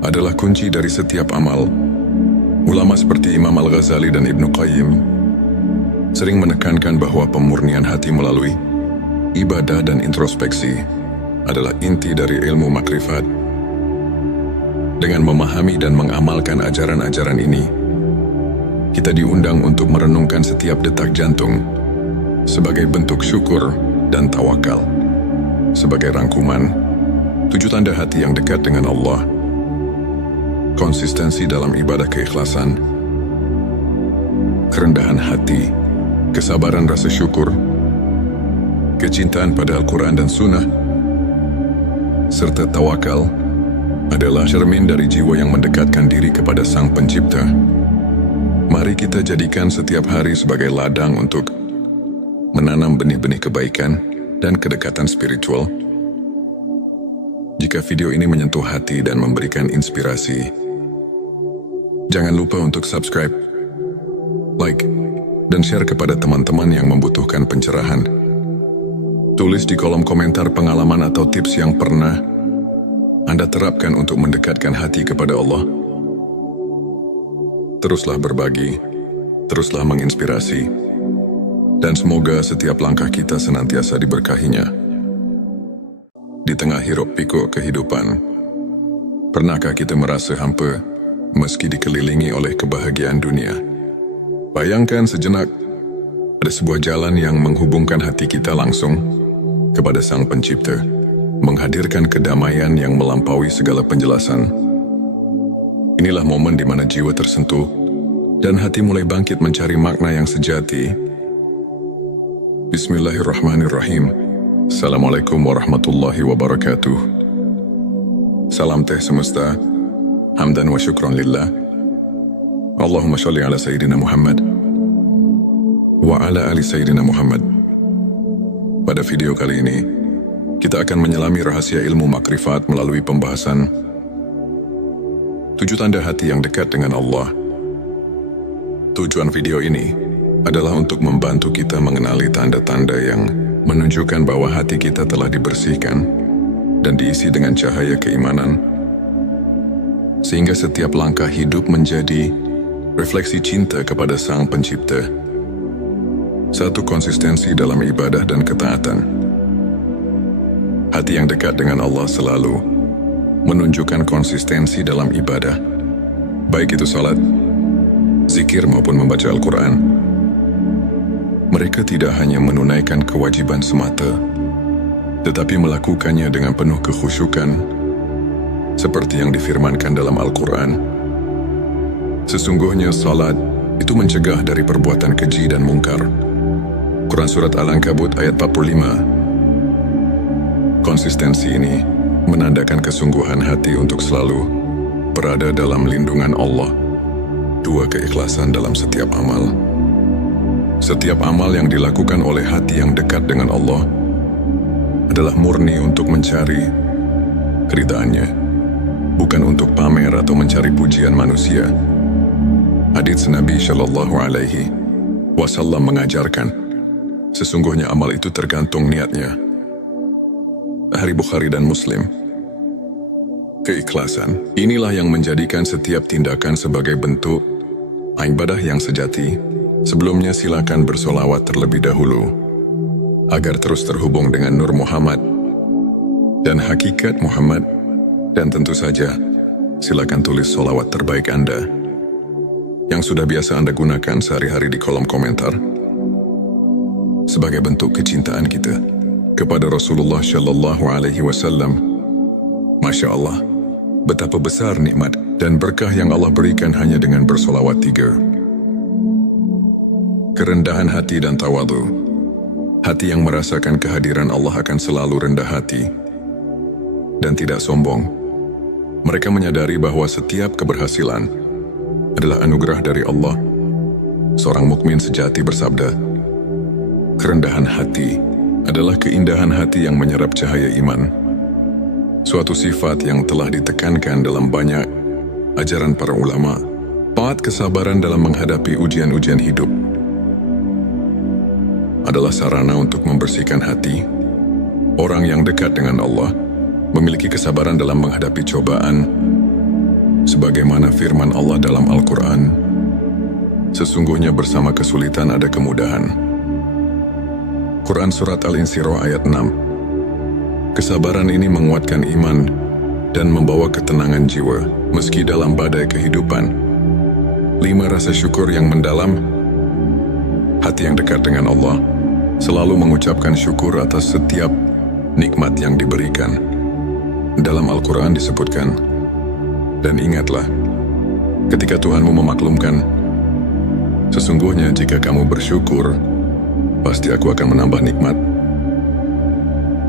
adalah kunci dari setiap amal. Ulama seperti Imam Al-Ghazali dan Ibnu Qayyim sering menekankan bahwa pemurnian hati melalui ibadah dan introspeksi adalah inti dari ilmu makrifat. Dengan memahami dan mengamalkan ajaran-ajaran ini, kita diundang untuk merenungkan setiap detak jantung sebagai bentuk syukur dan tawakal. Sebagai rangkuman, 7 tanda hati yang dekat dengan Allah: konsistensi dalam ibadah keikhlasan, kerendahan hati, kesabaran rasa syukur, kecintaan pada Al-Quran dan Sunnah, serta tawakal adalah cermin dari jiwa yang mendekatkan diri kepada Sang Pencipta. Mari kita jadikan setiap hari sebagai ladang untuk menanam benih-benih kebaikan dan kedekatan spiritual. Jika video ini menyentuh hati dan memberikan inspirasi, jangan lupa untuk subscribe, like, dan share kepada teman-teman yang membutuhkan pencerahan. Tulis di kolom komentar pengalaman atau tips yang pernah Anda terapkan untuk mendekatkan hati kepada Allah. Teruslah berbagi, teruslah menginspirasi, dan semoga setiap langkah kita senantiasa diberkahinya. Di tengah hiruk pikuk kehidupan, pernahkah kita merasa hampa meski dikelilingi oleh kebahagiaan dunia? Bayangkan sejenak, ada sebuah jalan yang menghubungkan hati kita langsung kepada Sang Pencipta, menghadirkan kedamaian yang melampaui segala penjelasan. Inilah momen di mana jiwa tersentuh dan hati mulai bangkit mencari makna yang sejati. Bismillahirrahmanirrahim. Assalamualaikum warahmatullahi wabarakatuh. Salam teh semesta, hamdan wa syukran lillah. Allahumma sholli ala Sayyidina Muhammad wa ala ali Sayyidina Muhammad. Pada video kali ini, kita akan menyelami rahasia ilmu makrifat melalui pembahasan 7 tanda hati yang dekat dengan Allah. Tujuan video ini adalah untuk membantu kita mengenali tanda-tanda yang menunjukkan bahwa hati kita telah dibersihkan dan diisi dengan cahaya keimanan, sehingga setiap langkah hidup menjadi refleksi cinta kepada Sang Pencipta. 1. Konsistensi dalam ibadah dan ketaatan. Hati yang dekat dengan Allah selalu menunjukkan konsistensi dalam ibadah, baik itu salat, zikir maupun membaca Al-Quran. Mereka tidak hanya menunaikan kewajiban semata, tetapi melakukannya dengan penuh kekhusyukan, seperti yang difirmankan dalam Al-Quran. Sesungguhnya salat itu mencegah dari perbuatan keji dan mungkar. Quran Surat Al-Ankabut ayat 45. Konsistensi ini menandakan kesungguhan hati untuk selalu berada dalam lindungan Allah. 2. Keikhlasan dalam setiap amal. Setiap amal yang dilakukan oleh hati yang dekat dengan Allah adalah murni untuk mencari keridhaannya, bukan untuk pamer atau mencari pujian manusia. Hadits Nabi Shallallahu Alaihi Wasallam mengajarkan, sesungguhnya amal itu tergantung niatnya. Hari Bukhari dan Muslim. Keikhlasan inilah yang menjadikan setiap tindakan sebagai bentuk ibadah yang sejati. Sebelumnya silakan bersolawat terlebih dahulu. agar terus terhubung dengan Nur Muhammad dan hakikat Muhammad. Dan tentu saja, silakan tulis sholawat terbaik Anda yang sudah biasa Anda gunakan sehari-hari di kolom komentar sebagai bentuk kecintaan kita kepada Rasulullah Shallallahu Alaihi Wasallam. Masya Allah, betapa besar nikmat dan berkah yang Allah berikan hanya dengan bersolawat 3. Kerendahan hati dan tawadu. Hati yang merasakan kehadiran Allah akan selalu rendah hati dan tidak sombong. Mereka menyadari bahwa setiap keberhasilan adalah anugerah dari Allah. Seorang mukmin sejati bersabda, kerendahan hati adalah keindahan hati yang menyerap cahaya iman. Suatu sifat yang telah ditekankan dalam banyak ajaran para ulama. Taat kesabaran dalam menghadapi ujian-ujian hidup adalah sarana untuk membersihkan hati. Orang yang dekat dengan Allah memiliki kesabaran dalam menghadapi cobaan, sebagaimana firman Allah dalam Al-Quran, sesungguhnya bersama kesulitan ada kemudahan. Quran Surat Al-Insyirah ayat 6. Kesabaran ini menguatkan iman dan membawa ketenangan jiwa, meski dalam badai kehidupan. 5. Rasa syukur yang mendalam. Hati yang dekat dengan Allah selalu mengucapkan syukur atas setiap nikmat yang diberikan. Dalam Al-Quran disebutkan, dan ingatlah, ketika Tuhanmu memaklumkan, sesungguhnya jika kamu bersyukur, pasti aku akan menambah nikmat.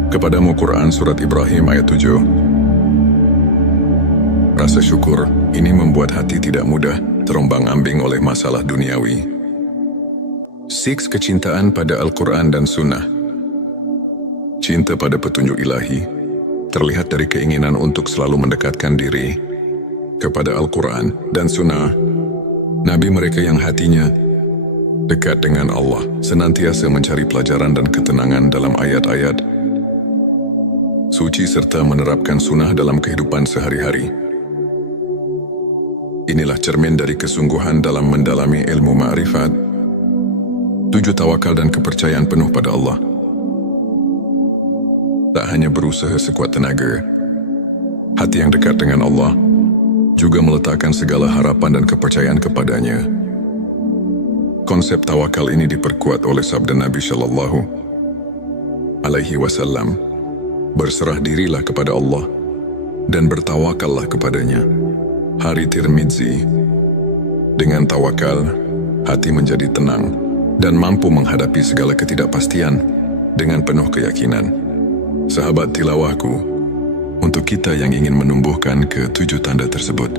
Kepadamu Quran Surat Ibrahim ayat 7. Rasa syukur ini membuat hati tidak mudah terombang-ambing oleh masalah duniawi. 6. Kecintaan pada Al-Quran dan Sunnah. Cinta pada petunjuk ilahi terlihat dari keinginan untuk selalu mendekatkan diri kepada Al-Quran dan Sunnah. Nabi mereka yang hatinya dekat dengan Allah senantiasa mencari pelajaran dan ketenangan dalam ayat-ayat suci serta menerapkan sunnah dalam kehidupan sehari-hari. Inilah cermin dari kesungguhan dalam mendalami ilmu ma'rifat. 7. Tawakal dan kepercayaan penuh pada Allah. Tak hanya berusaha sekuat tenaga, hati yang dekat dengan Allah juga meletakkan segala harapan dan kepercayaan kepadanya. Konsep tawakal ini diperkuat oleh sabda Nabi Shallallahu Alaihi Wasallam, berserah dirilah kepada Allah dan bertawakallah kepadanya. Hari Tirmidzi. Dengan tawakal, hati menjadi tenang dan mampu menghadapi segala ketidakpastian dengan penuh keyakinan. Sahabat tilawahku, untuk kita yang ingin menumbuhkan ke-7 tanda tersebut,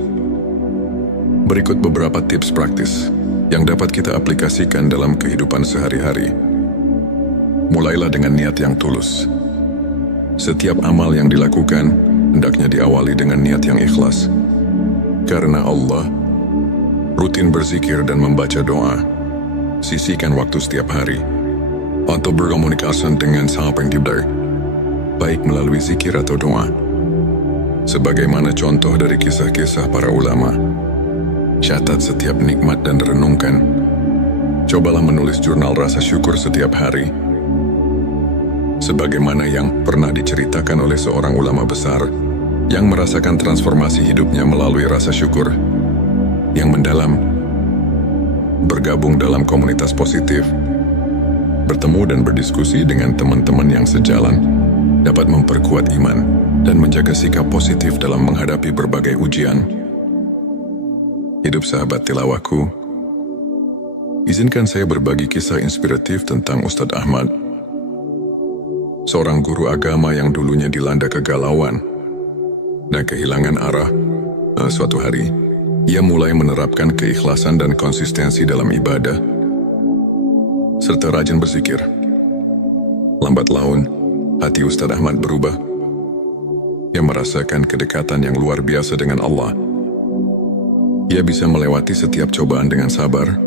berikut beberapa tips praktis yang dapat kita aplikasikan dalam kehidupan sehari-hari. Mulailah dengan niat yang tulus. Setiap amal yang dilakukan hendaknya diawali dengan niat yang ikhlas. Karena Allah, rutin berzikir dan membaca doa. Sisihkan waktu setiap hari untuk berkomunikasi dengan Sang Pencipta, baik melalui zikir atau doa. Sebagaimana contoh dari kisah-kisah para ulama, catat setiap nikmat dan renungkan. Cobalah menulis jurnal rasa syukur setiap hari. Sebagaimana yang pernah diceritakan oleh seorang ulama besar yang merasakan transformasi hidupnya melalui rasa syukur yang mendalam. Bergabung dalam komunitas positif, bertemu dan berdiskusi dengan teman-teman yang sejalan, dapat memperkuat iman dan menjaga sikap positif dalam menghadapi berbagai ujian. Hidup sahabat tilawahku, izinkan saya berbagi kisah inspiratif tentang Ustadz Ahmad, seorang guru agama yang dulunya dilanda kegalauan dan kehilangan arah. Suatu hari, ia mulai menerapkan keikhlasan dan konsistensi dalam ibadah, serta rajin berzikir. Lambat laun, hati Ustadz Ahmad berubah. Ia merasakan kedekatan yang luar biasa dengan Allah. Ia bisa melewati setiap cobaan dengan sabar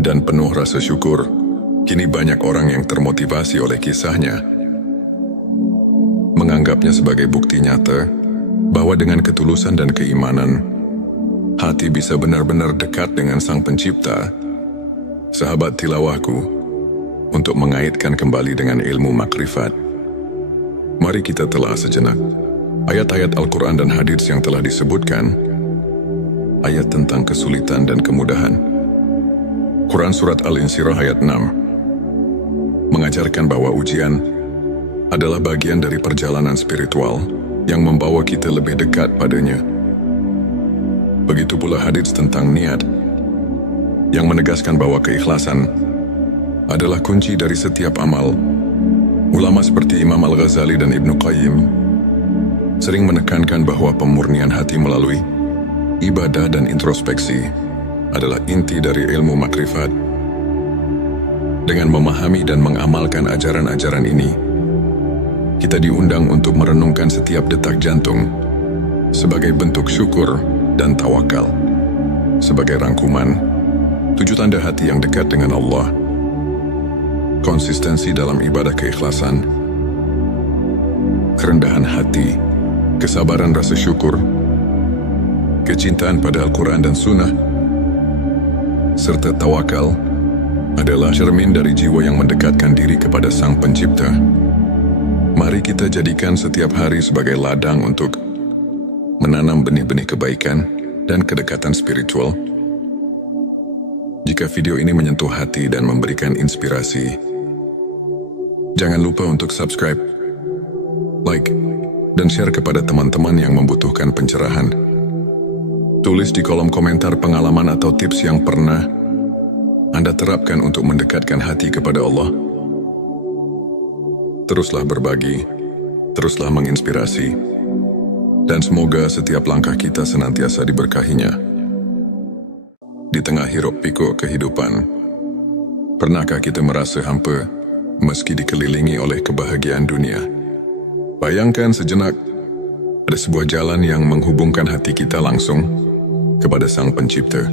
dan penuh rasa syukur. Kini banyak orang yang termotivasi oleh kisahnya, menganggapnya sebagai bukti nyata bahwa dengan ketulusan dan keimanan, hati bisa benar-benar dekat dengan Sang Pencipta. Sahabat tilawahku, untuk mengaitkan kembali dengan ilmu makrifat. Mari kita telah sejenak ayat-ayat Al-Quran dan hadits yang telah disebutkan, ayat tentang kesulitan dan kemudahan. Quran Surat Al-Insyirah ayat 6 mengajarkan bahwa ujian adalah bagian dari perjalanan spiritual yang membawa kita lebih dekat padanya. Begitu pula hadits tentang niat yang menegaskan bahwa keikhlasan adalah kunci dari setiap amal. Ulama seperti Imam Al-Ghazali dan Ibnu Qayyim sering menekankan bahwa pemurnian hati melalui ibadah dan introspeksi adalah inti dari ilmu makrifat. Dengan memahami dan mengamalkan ajaran-ajaran ini, kita diundang untuk merenungkan setiap detak jantung sebagai bentuk syukur dan tawakal. Sebagai rangkuman, 7 tanda hati yang dekat dengan Allah: konsistensi dalam ibadah keikhlasan, kerendahan hati, kesabaran rasa syukur, kecintaan pada Al-Quran dan Sunnah, serta tawakal adalah cermin dari jiwa yang mendekatkan diri kepada Sang Pencipta. Mari kita jadikan setiap hari sebagai ladang untuk menanam benih-benih kebaikan dan kedekatan spiritual. Jika video ini menyentuh hati dan memberikan inspirasi, jangan lupa untuk subscribe, like, dan share kepada teman-teman yang membutuhkan pencerahan. Tulis di kolom komentar pengalaman atau tips yang pernah Anda terapkan untuk mendekatkan hati kepada Allah. Teruslah berbagi, teruslah menginspirasi, dan semoga setiap langkah kita senantiasa diberkahinya. Di tengah hiruk pikuk kehidupan, pernahkah kita merasa hampa meski dikelilingi oleh kebahagiaan dunia? Bayangkan sejenak, ada sebuah jalan yang menghubungkan hati kita langsung kepada Sang Pencipta,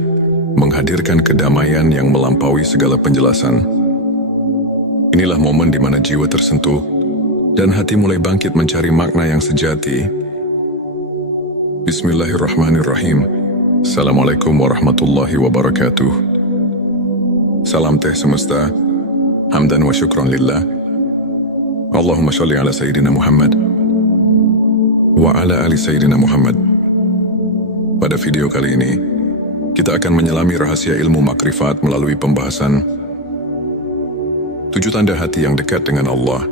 menghadirkan kedamaian yang melampaui segala penjelasan. Inilah momen di mana jiwa tersentuh dan hati mulai bangkit mencari makna yang sejati. Bismillahirrahmanirrahim. Assalamualaikum warahmatullahi wabarakatuh. Salam teh semesta, hamdan wa syukran lillah. Allahumma sholli ala Sayyidina Muhammad wa ala ali Sayyidina Muhammad. Pada video kali ini, kita akan menyelami rahasia ilmu makrifat melalui pembahasan 7 tanda hati yang dekat dengan Allah.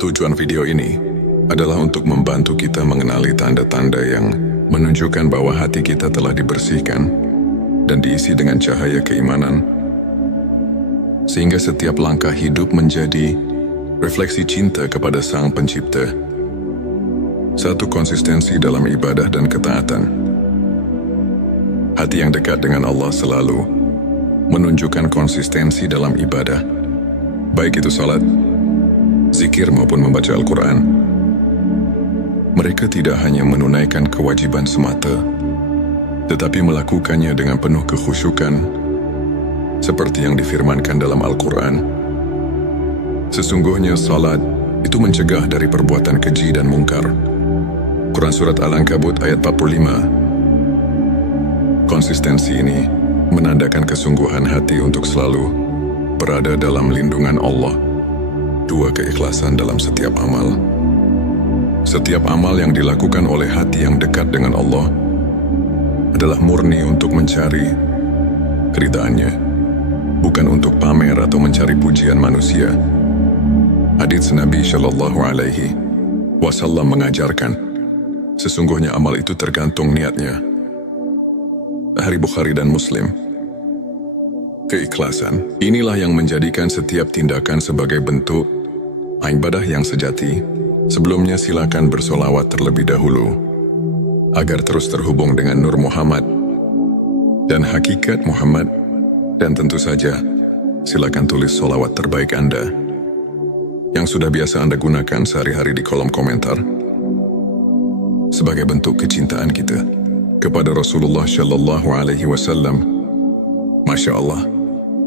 Tujuan video ini adalah untuk membantu kita mengenali tanda-tanda yang menunjukkan bahwa hati kita telah dibersihkan dan diisi dengan cahaya keimanan, sehingga setiap langkah hidup menjadi refleksi cinta kepada Sang Pencipta. 1. Konsistensi dalam ibadah dan ketaatan. Hati yang dekat dengan Allah selalu menunjukkan konsistensi dalam ibadah, baik itu salat, zikir maupun membaca Al-Quran. Mereka tidak hanya menunaikan kewajiban semata, tetapi melakukannya dengan penuh kekhusyukan, seperti yang difirmankan dalam Al-Quran. Sesungguhnya salat itu mencegah dari perbuatan keji dan mungkar. Quran Surat Al-Ankabut ayat 45. Konsistensi ini menandakan kesungguhan hati untuk selalu berada dalam lindungan Allah. 2. Keikhlasan dalam setiap amal. Setiap amal yang dilakukan oleh hati yang dekat dengan Allah adalah murni untuk mencari keridhaannya, bukan untuk pamer atau mencari pujian manusia. Hadits Nabi Shallallahu Alaihi Wasallam mengajarkan, sesungguhnya amal itu tergantung niatnya. Hari Bukhari dan Muslim. Keikhlasan inilah yang menjadikan setiap tindakan sebagai bentuk ibadah yang sejati. Sebelumnya silakan bersolawat terlebih dahulu agar terus terhubung dengan Nur Muhammad dan hakikat Muhammad, dan tentu saja silakan tulis solawat terbaik Anda yang sudah biasa Anda gunakan sehari-hari di kolom komentar sebagai bentuk kecintaan kita kepada Rasulullah Shallallahu Alaihi Wasallam. Masya Allah,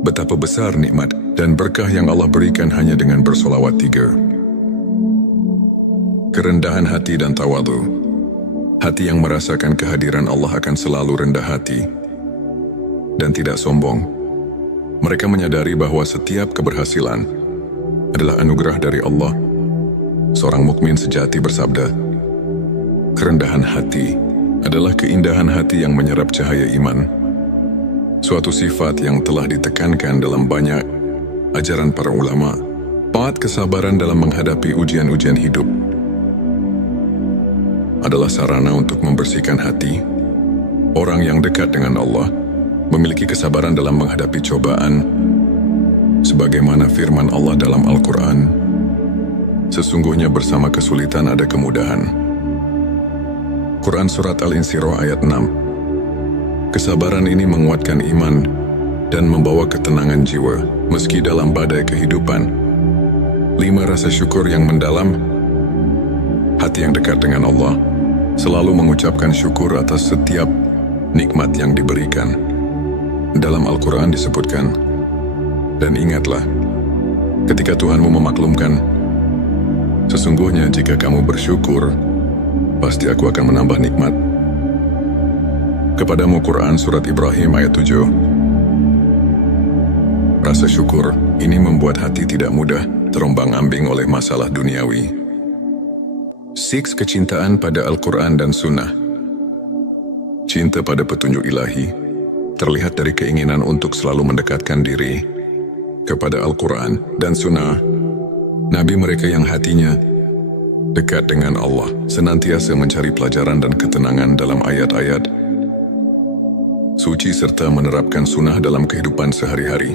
betapa besar nikmat dan berkah yang Allah berikan hanya dengan bersolawat 3. Kerendahan hati dan tawadhu. Hati yang merasakan kehadiran Allah akan selalu rendah hati dan tidak sombong. Mereka menyadari bahwa setiap keberhasilan adalah anugerah dari Allah. Seorang mukmin sejati bersabda, "Kerendahan hati adalah keindahan hati yang menyerap cahaya iman." Suatu sifat yang telah ditekankan dalam banyak ajaran para ulama. Paat kesabaran dalam menghadapi ujian-ujian hidup adalah sarana untuk membersihkan hati. Orang yang dekat dengan Allah memiliki kesabaran dalam menghadapi cobaan, sebagaimana firman Allah dalam Al-Quran, "Sesungguhnya bersama kesulitan ada kemudahan." Quran Surat Al-Insyirah ayat 6. Kesabaran ini menguatkan iman dan membawa ketenangan jiwa meski dalam badai kehidupan. 5. Rasa syukur yang mendalam. Hati yang dekat dengan Allah selalu mengucapkan syukur atas setiap nikmat yang diberikan. Dalam Al-Quran disebutkan, "Dan ingatlah, ketika Tuhanmu memaklumkan, sesungguhnya jika kamu bersyukur, pasti aku akan menambah nikmat kepadamu." Quran Surat Ibrahim ayat 7. Rasa syukur ini membuat hati tidak mudah terombang-ambing oleh masalah duniawi. 6. Kecintaan pada Al-Quran dan Sunnah. Cinta pada petunjuk ilahi terlihat dari keinginan untuk selalu mendekatkan diri kepada Al-Quran dan Sunnah. Nabi mereka yang hatinya dekat dengan Allah senantiasa mencari pelajaran dan ketenangan dalam ayat-ayat suci serta menerapkan sunnah dalam kehidupan sehari-hari.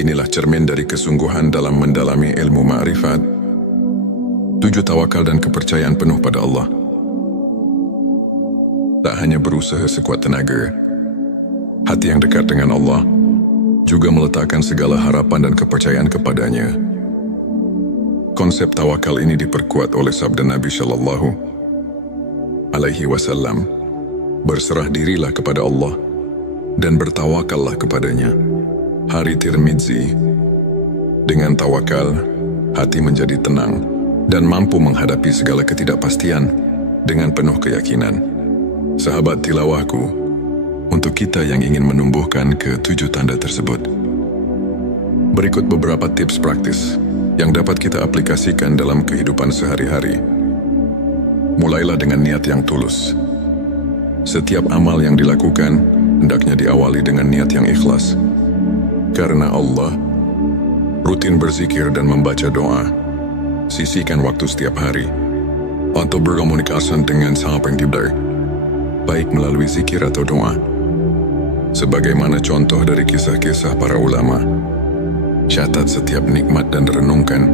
Inilah cermin dari kesungguhan dalam mendalami ilmu ma'rifat. 7. Tawakal dan kepercayaan penuh pada Allah. Tak hanya berusaha sekuat tenaga, hati yang dekat dengan Allah juga meletakkan segala harapan dan kepercayaan kepadanya. Konsep tawakal ini diperkuat oleh sabda Nabi Shallallahu Alaihi Wasallam, "Berserah dirilah kepada Allah dan bertawakallah kepadanya." Hari Tirmidzi. Dengan tawakal, hati menjadi tenang dan mampu menghadapi segala ketidakpastian dengan penuh keyakinan. Sahabat tilawahku, untuk kita yang ingin menumbuhkan ke-7 tanda tersebut, berikut beberapa tips praktis yang dapat kita aplikasikan dalam kehidupan sehari-hari. Mulailah dengan niat yang tulus. Setiap amal yang dilakukan hendaknya diawali dengan niat yang ikhlas. Karena Allah, rutin berzikir dan membaca doa. Sisihkan waktu setiap hari untuk berkomunikasi dengan Sang Pencipta, baik melalui zikir atau doa. Sebagaimana contoh dari kisah-kisah para ulama, catat setiap nikmat dan renungkan.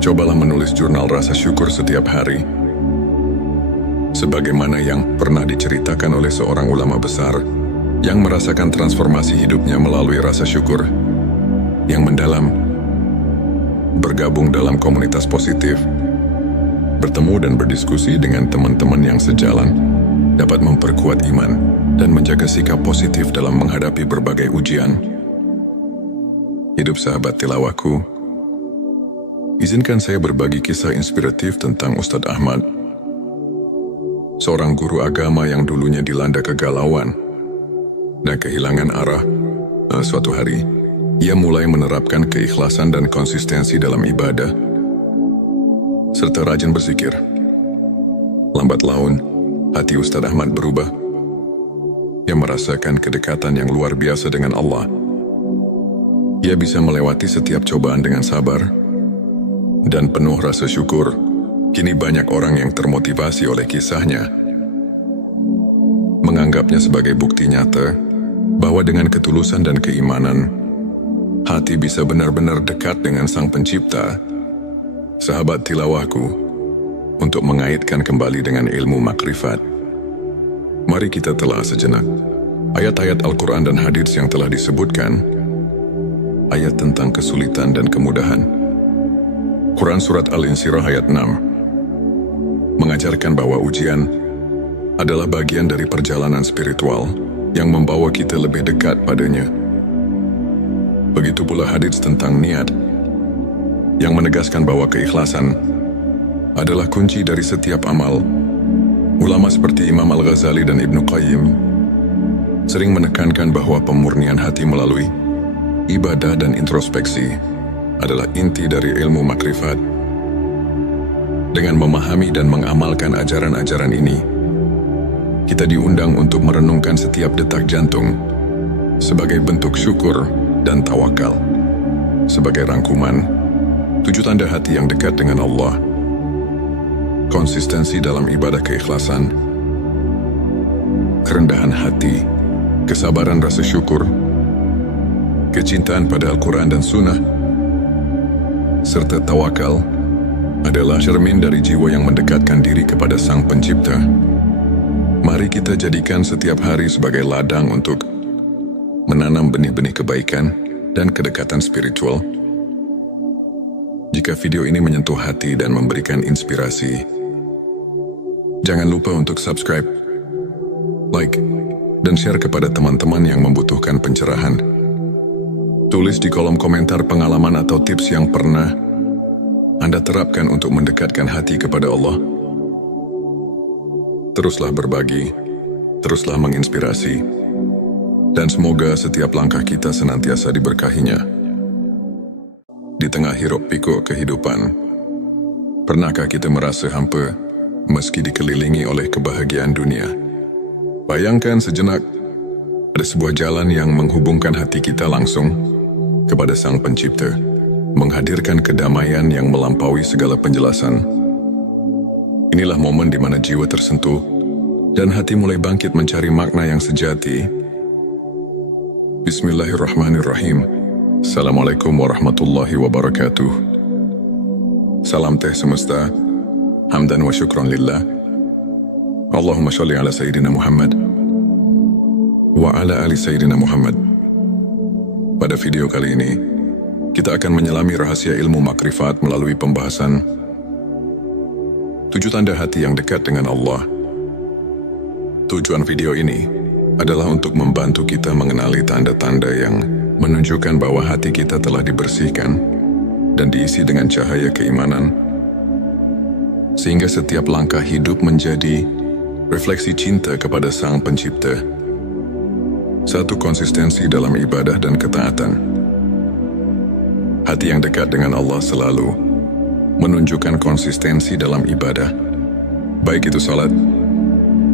Cobalah menulis jurnal rasa syukur setiap hari. Sebagaimana yang pernah diceritakan oleh seorang ulama besar yang merasakan transformasi hidupnya melalui rasa syukur yang mendalam. Bergabung dalam komunitas positif, bertemu dan berdiskusi dengan teman-teman yang sejalan dapat memperkuat iman dan menjaga sikap positif dalam menghadapi berbagai ujian. Hidup sahabat tilawahku, izinkan saya berbagi kisah inspiratif tentang Ustadz Ahmad, seorang guru agama yang dulunya dilanda kegalauan dan kehilangan arah. Suatu hari, ia mulai menerapkan keikhlasan dan konsistensi dalam ibadah, serta rajin berzikir. Lambat laun, hati Ustadz Ahmad berubah. Ia merasakan kedekatan yang luar biasa dengan Allah. Ia bisa melewati setiap cobaan dengan sabar dan penuh rasa syukur. Kini banyak orang yang termotivasi oleh kisahnya, menganggapnya sebagai bukti nyata bahwa dengan ketulusan dan keimanan, hati bisa benar-benar dekat dengan Sang Pencipta. Sahabat tilawahku, untuk mengaitkan kembali dengan ilmu makrifat, mari kita telah sejenak ayat-ayat Al-Quran dan hadits yang telah disebutkan. Ayat tentang kesulitan dan kemudahan. Quran Surat Al-Insyirah ayat 6 mengajarkan bahwa ujian adalah bagian dari perjalanan spiritual yang membawa kita lebih dekat padanya. Begitu pula hadits tentang niat yang menegaskan bahwa keikhlasan adalah kunci dari setiap amal. Ulama seperti Imam Al-Ghazali dan Ibnu Qayyim sering menekankan bahwa pemurnian hati melalui ibadah dan introspeksi adalah inti dari ilmu makrifat. Dengan memahami dan mengamalkan ajaran-ajaran ini, kita diundang untuk merenungkan setiap detak jantung sebagai bentuk syukur dan tawakal. Sebagai rangkuman, 7 tanda hati yang dekat dengan Allah: konsistensi dalam ibadah keikhlasan, kerendahan hati, kesabaran rasa syukur, kecintaan pada Al-Quran dan Sunnah, serta tawakal adalah cermin dari jiwa yang mendekatkan diri kepada Sang Pencipta. Mari kita jadikan setiap hari sebagai ladang untuk menanam benih-benih kebaikan dan kedekatan spiritual. Jika video ini menyentuh hati dan memberikan inspirasi, jangan lupa untuk subscribe, like, dan share kepada teman-teman yang membutuhkan pencerahan. Tulis di kolom komentar pengalaman atau tips yang pernah Anda terapkan untuk mendekatkan hati kepada Allah. Teruslah berbagi, teruslah menginspirasi, dan semoga setiap langkah kita senantiasa diberkahinya. Di tengah hiruk pikuk kehidupan, pernahkah kita merasa hampa meski dikelilingi oleh kebahagiaan dunia? Bayangkan sejenak, ada sebuah jalan yang menghubungkan hati kita langsung kepada Sang Pencipta, menghadirkan kedamaian yang melampaui segala penjelasan. Inilah momen di mana jiwa tersentuh dan hati mulai bangkit mencari makna yang sejati. Bismillahirrahmanirrahim. Assalamualaikum warahmatullahi wabarakatuh. Salam teh semesta, hamdan wa syukran lillah. Allahumma sholli ala Sayyidina Muhammad wa ala ali Sayyidina Muhammad. Pada video kali ini, kita akan menyelami rahasia ilmu makrifat melalui pembahasan 7 tanda hati yang dekat dengan Allah. Tujuan video ini adalah untuk membantu kita mengenali tanda-tanda yang menunjukkan bahwa hati kita telah dibersihkan dan diisi dengan cahaya keimanan, sehingga setiap langkah hidup menjadi refleksi cinta kepada Sang Pencipta. 1. Konsistensi dalam ibadah dan ketaatan. Hati yang dekat dengan Allah selalu menunjukkan konsistensi dalam ibadah, baik itu salat,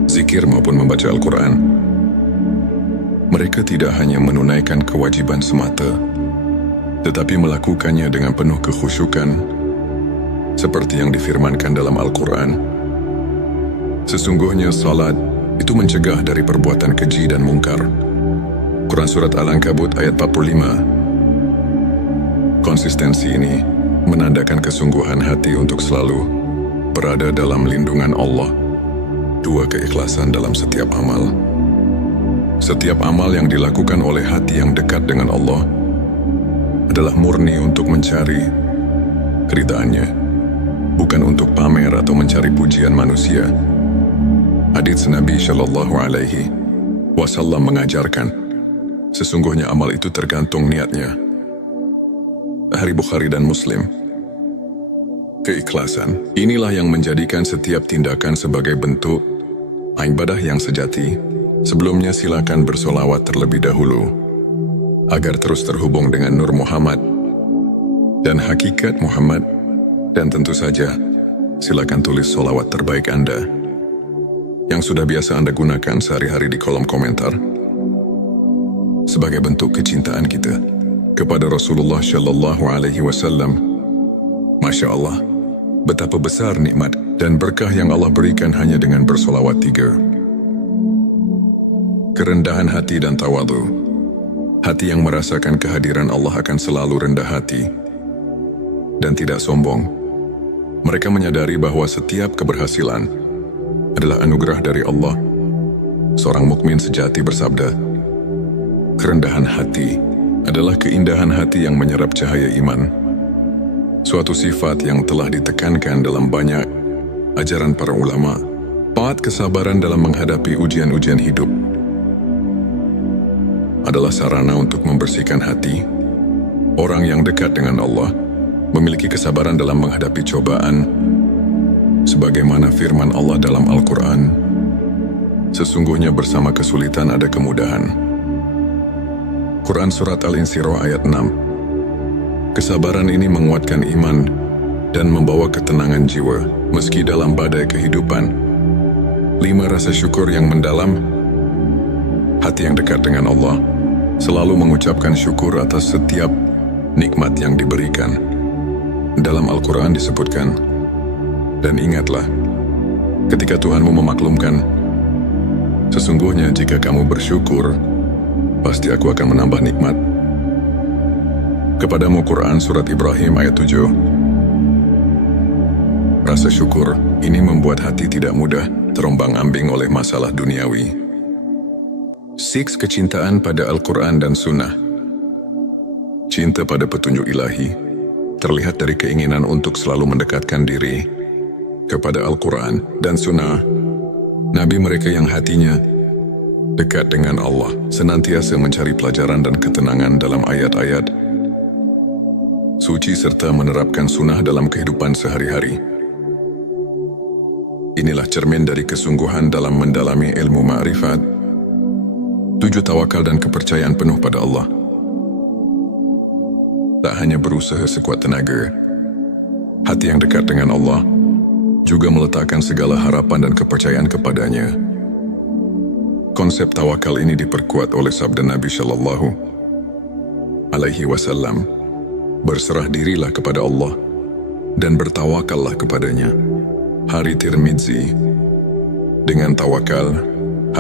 zikir maupun membaca Al-Quran. Mereka tidak hanya menunaikan kewajiban semata, tetapi melakukannya dengan penuh kekhusyukan, seperti yang difirmankan dalam Al-Quran. Sesungguhnya salat itu mencegah dari perbuatan keji dan mungkar. Quran Surat Al-Ankabut ayat 45. Konsistensi ini menandakan kesungguhan hati untuk selalu berada dalam lindungan Allah. 2. Keikhlasan dalam setiap amal. Setiap amal yang dilakukan oleh hati yang dekat dengan Allah adalah murni untuk mencari keridhaannya, bukan untuk pamer atau mencari pujian manusia. Hadits Nabi Shallallahu Alaihi Wasallam mengajarkan, sesungguhnya amal itu tergantung niatnya. Hari Bukhari dan Muslim. Keikhlasan inilah yang menjadikan setiap tindakan sebagai bentuk ibadah yang sejati. Sebelumnya silakan bersolawat terlebih dahulu agar terus terhubung dengan Nur Muhammad dan hakikat Muhammad, dan tentu saja silakan tulis solawat terbaik Anda yang sudah biasa Anda gunakan sehari-hari di kolom komentar sebagai bentuk kecintaan kita kepada Rasulullah Shallallahu Alaihi Wasallam. Masya Allah, betapa besar nikmat dan berkah yang Allah berikan hanya dengan bersolawat 3. Kerendahan hati dan tawadu. Hati yang merasakan kehadiran Allah akan selalu rendah hati dan tidak sombong. Mereka menyadari bahwa setiap keberhasilan adalah anugerah dari Allah. Seorang mukmin sejati bersabda, kerendahan hati adalah keindahan hati yang menyerap cahaya iman. Suatu sifat yang telah ditekankan dalam banyak ajaran para ulama. 4. Kesabaran dalam menghadapi ujian-ujian hidup adalah sarana untuk membersihkan hati. Orang yang dekat dengan Allah memiliki kesabaran dalam menghadapi cobaan, sebagaimana firman Allah dalam Al-Quran, Sesungguhnya bersama kesulitan ada kemudahan. Quran Surat Al-Insyirah ayat 6. Kesabaran ini menguatkan iman dan membawa ketenangan jiwa, meski dalam badai kehidupan. 5. Rasa syukur yang mendalam. Hati yang dekat dengan Allah selalu mengucapkan syukur atas setiap nikmat yang diberikan. Dalam Al-Quran disebutkan, dan ingatlah, ketika Tuhanmu memaklumkan, sesungguhnya jika kamu bersyukur, pasti aku akan menambah nikmat. Kepadamu Quran Surat Ibrahim ayat 7. Rasa syukur ini membuat hati tidak mudah terombang-ambing oleh masalah duniawi. 6. Kecintaan pada Al-Quran dan Sunnah. Cinta pada petunjuk ilahi terlihat dari keinginan untuk selalu mendekatkan diri kepada Al-Quran dan Sunnah. Nabi mereka yang hatinya dekat dengan Allah senantiasa mencari pelajaran dan ketenangan dalam ayat-ayat suci serta menerapkan sunnah dalam kehidupan sehari-hari. Inilah cermin dari kesungguhan dalam mendalami ilmu ma'rifat. 7. Tawakal dan kepercayaan penuh pada Allah. Tak hanya berusaha sekuat tenaga, hati yang dekat dengan Allah juga meletakkan segala harapan dan kepercayaan kepadanya. Konsep tawakal ini diperkuat oleh sabda Nabi Shallallahu Alaihi Wasallam, berserah dirilah kepada Allah dan bertawakallah kepadanya. Hari Tirmidzi. Dengan tawakal,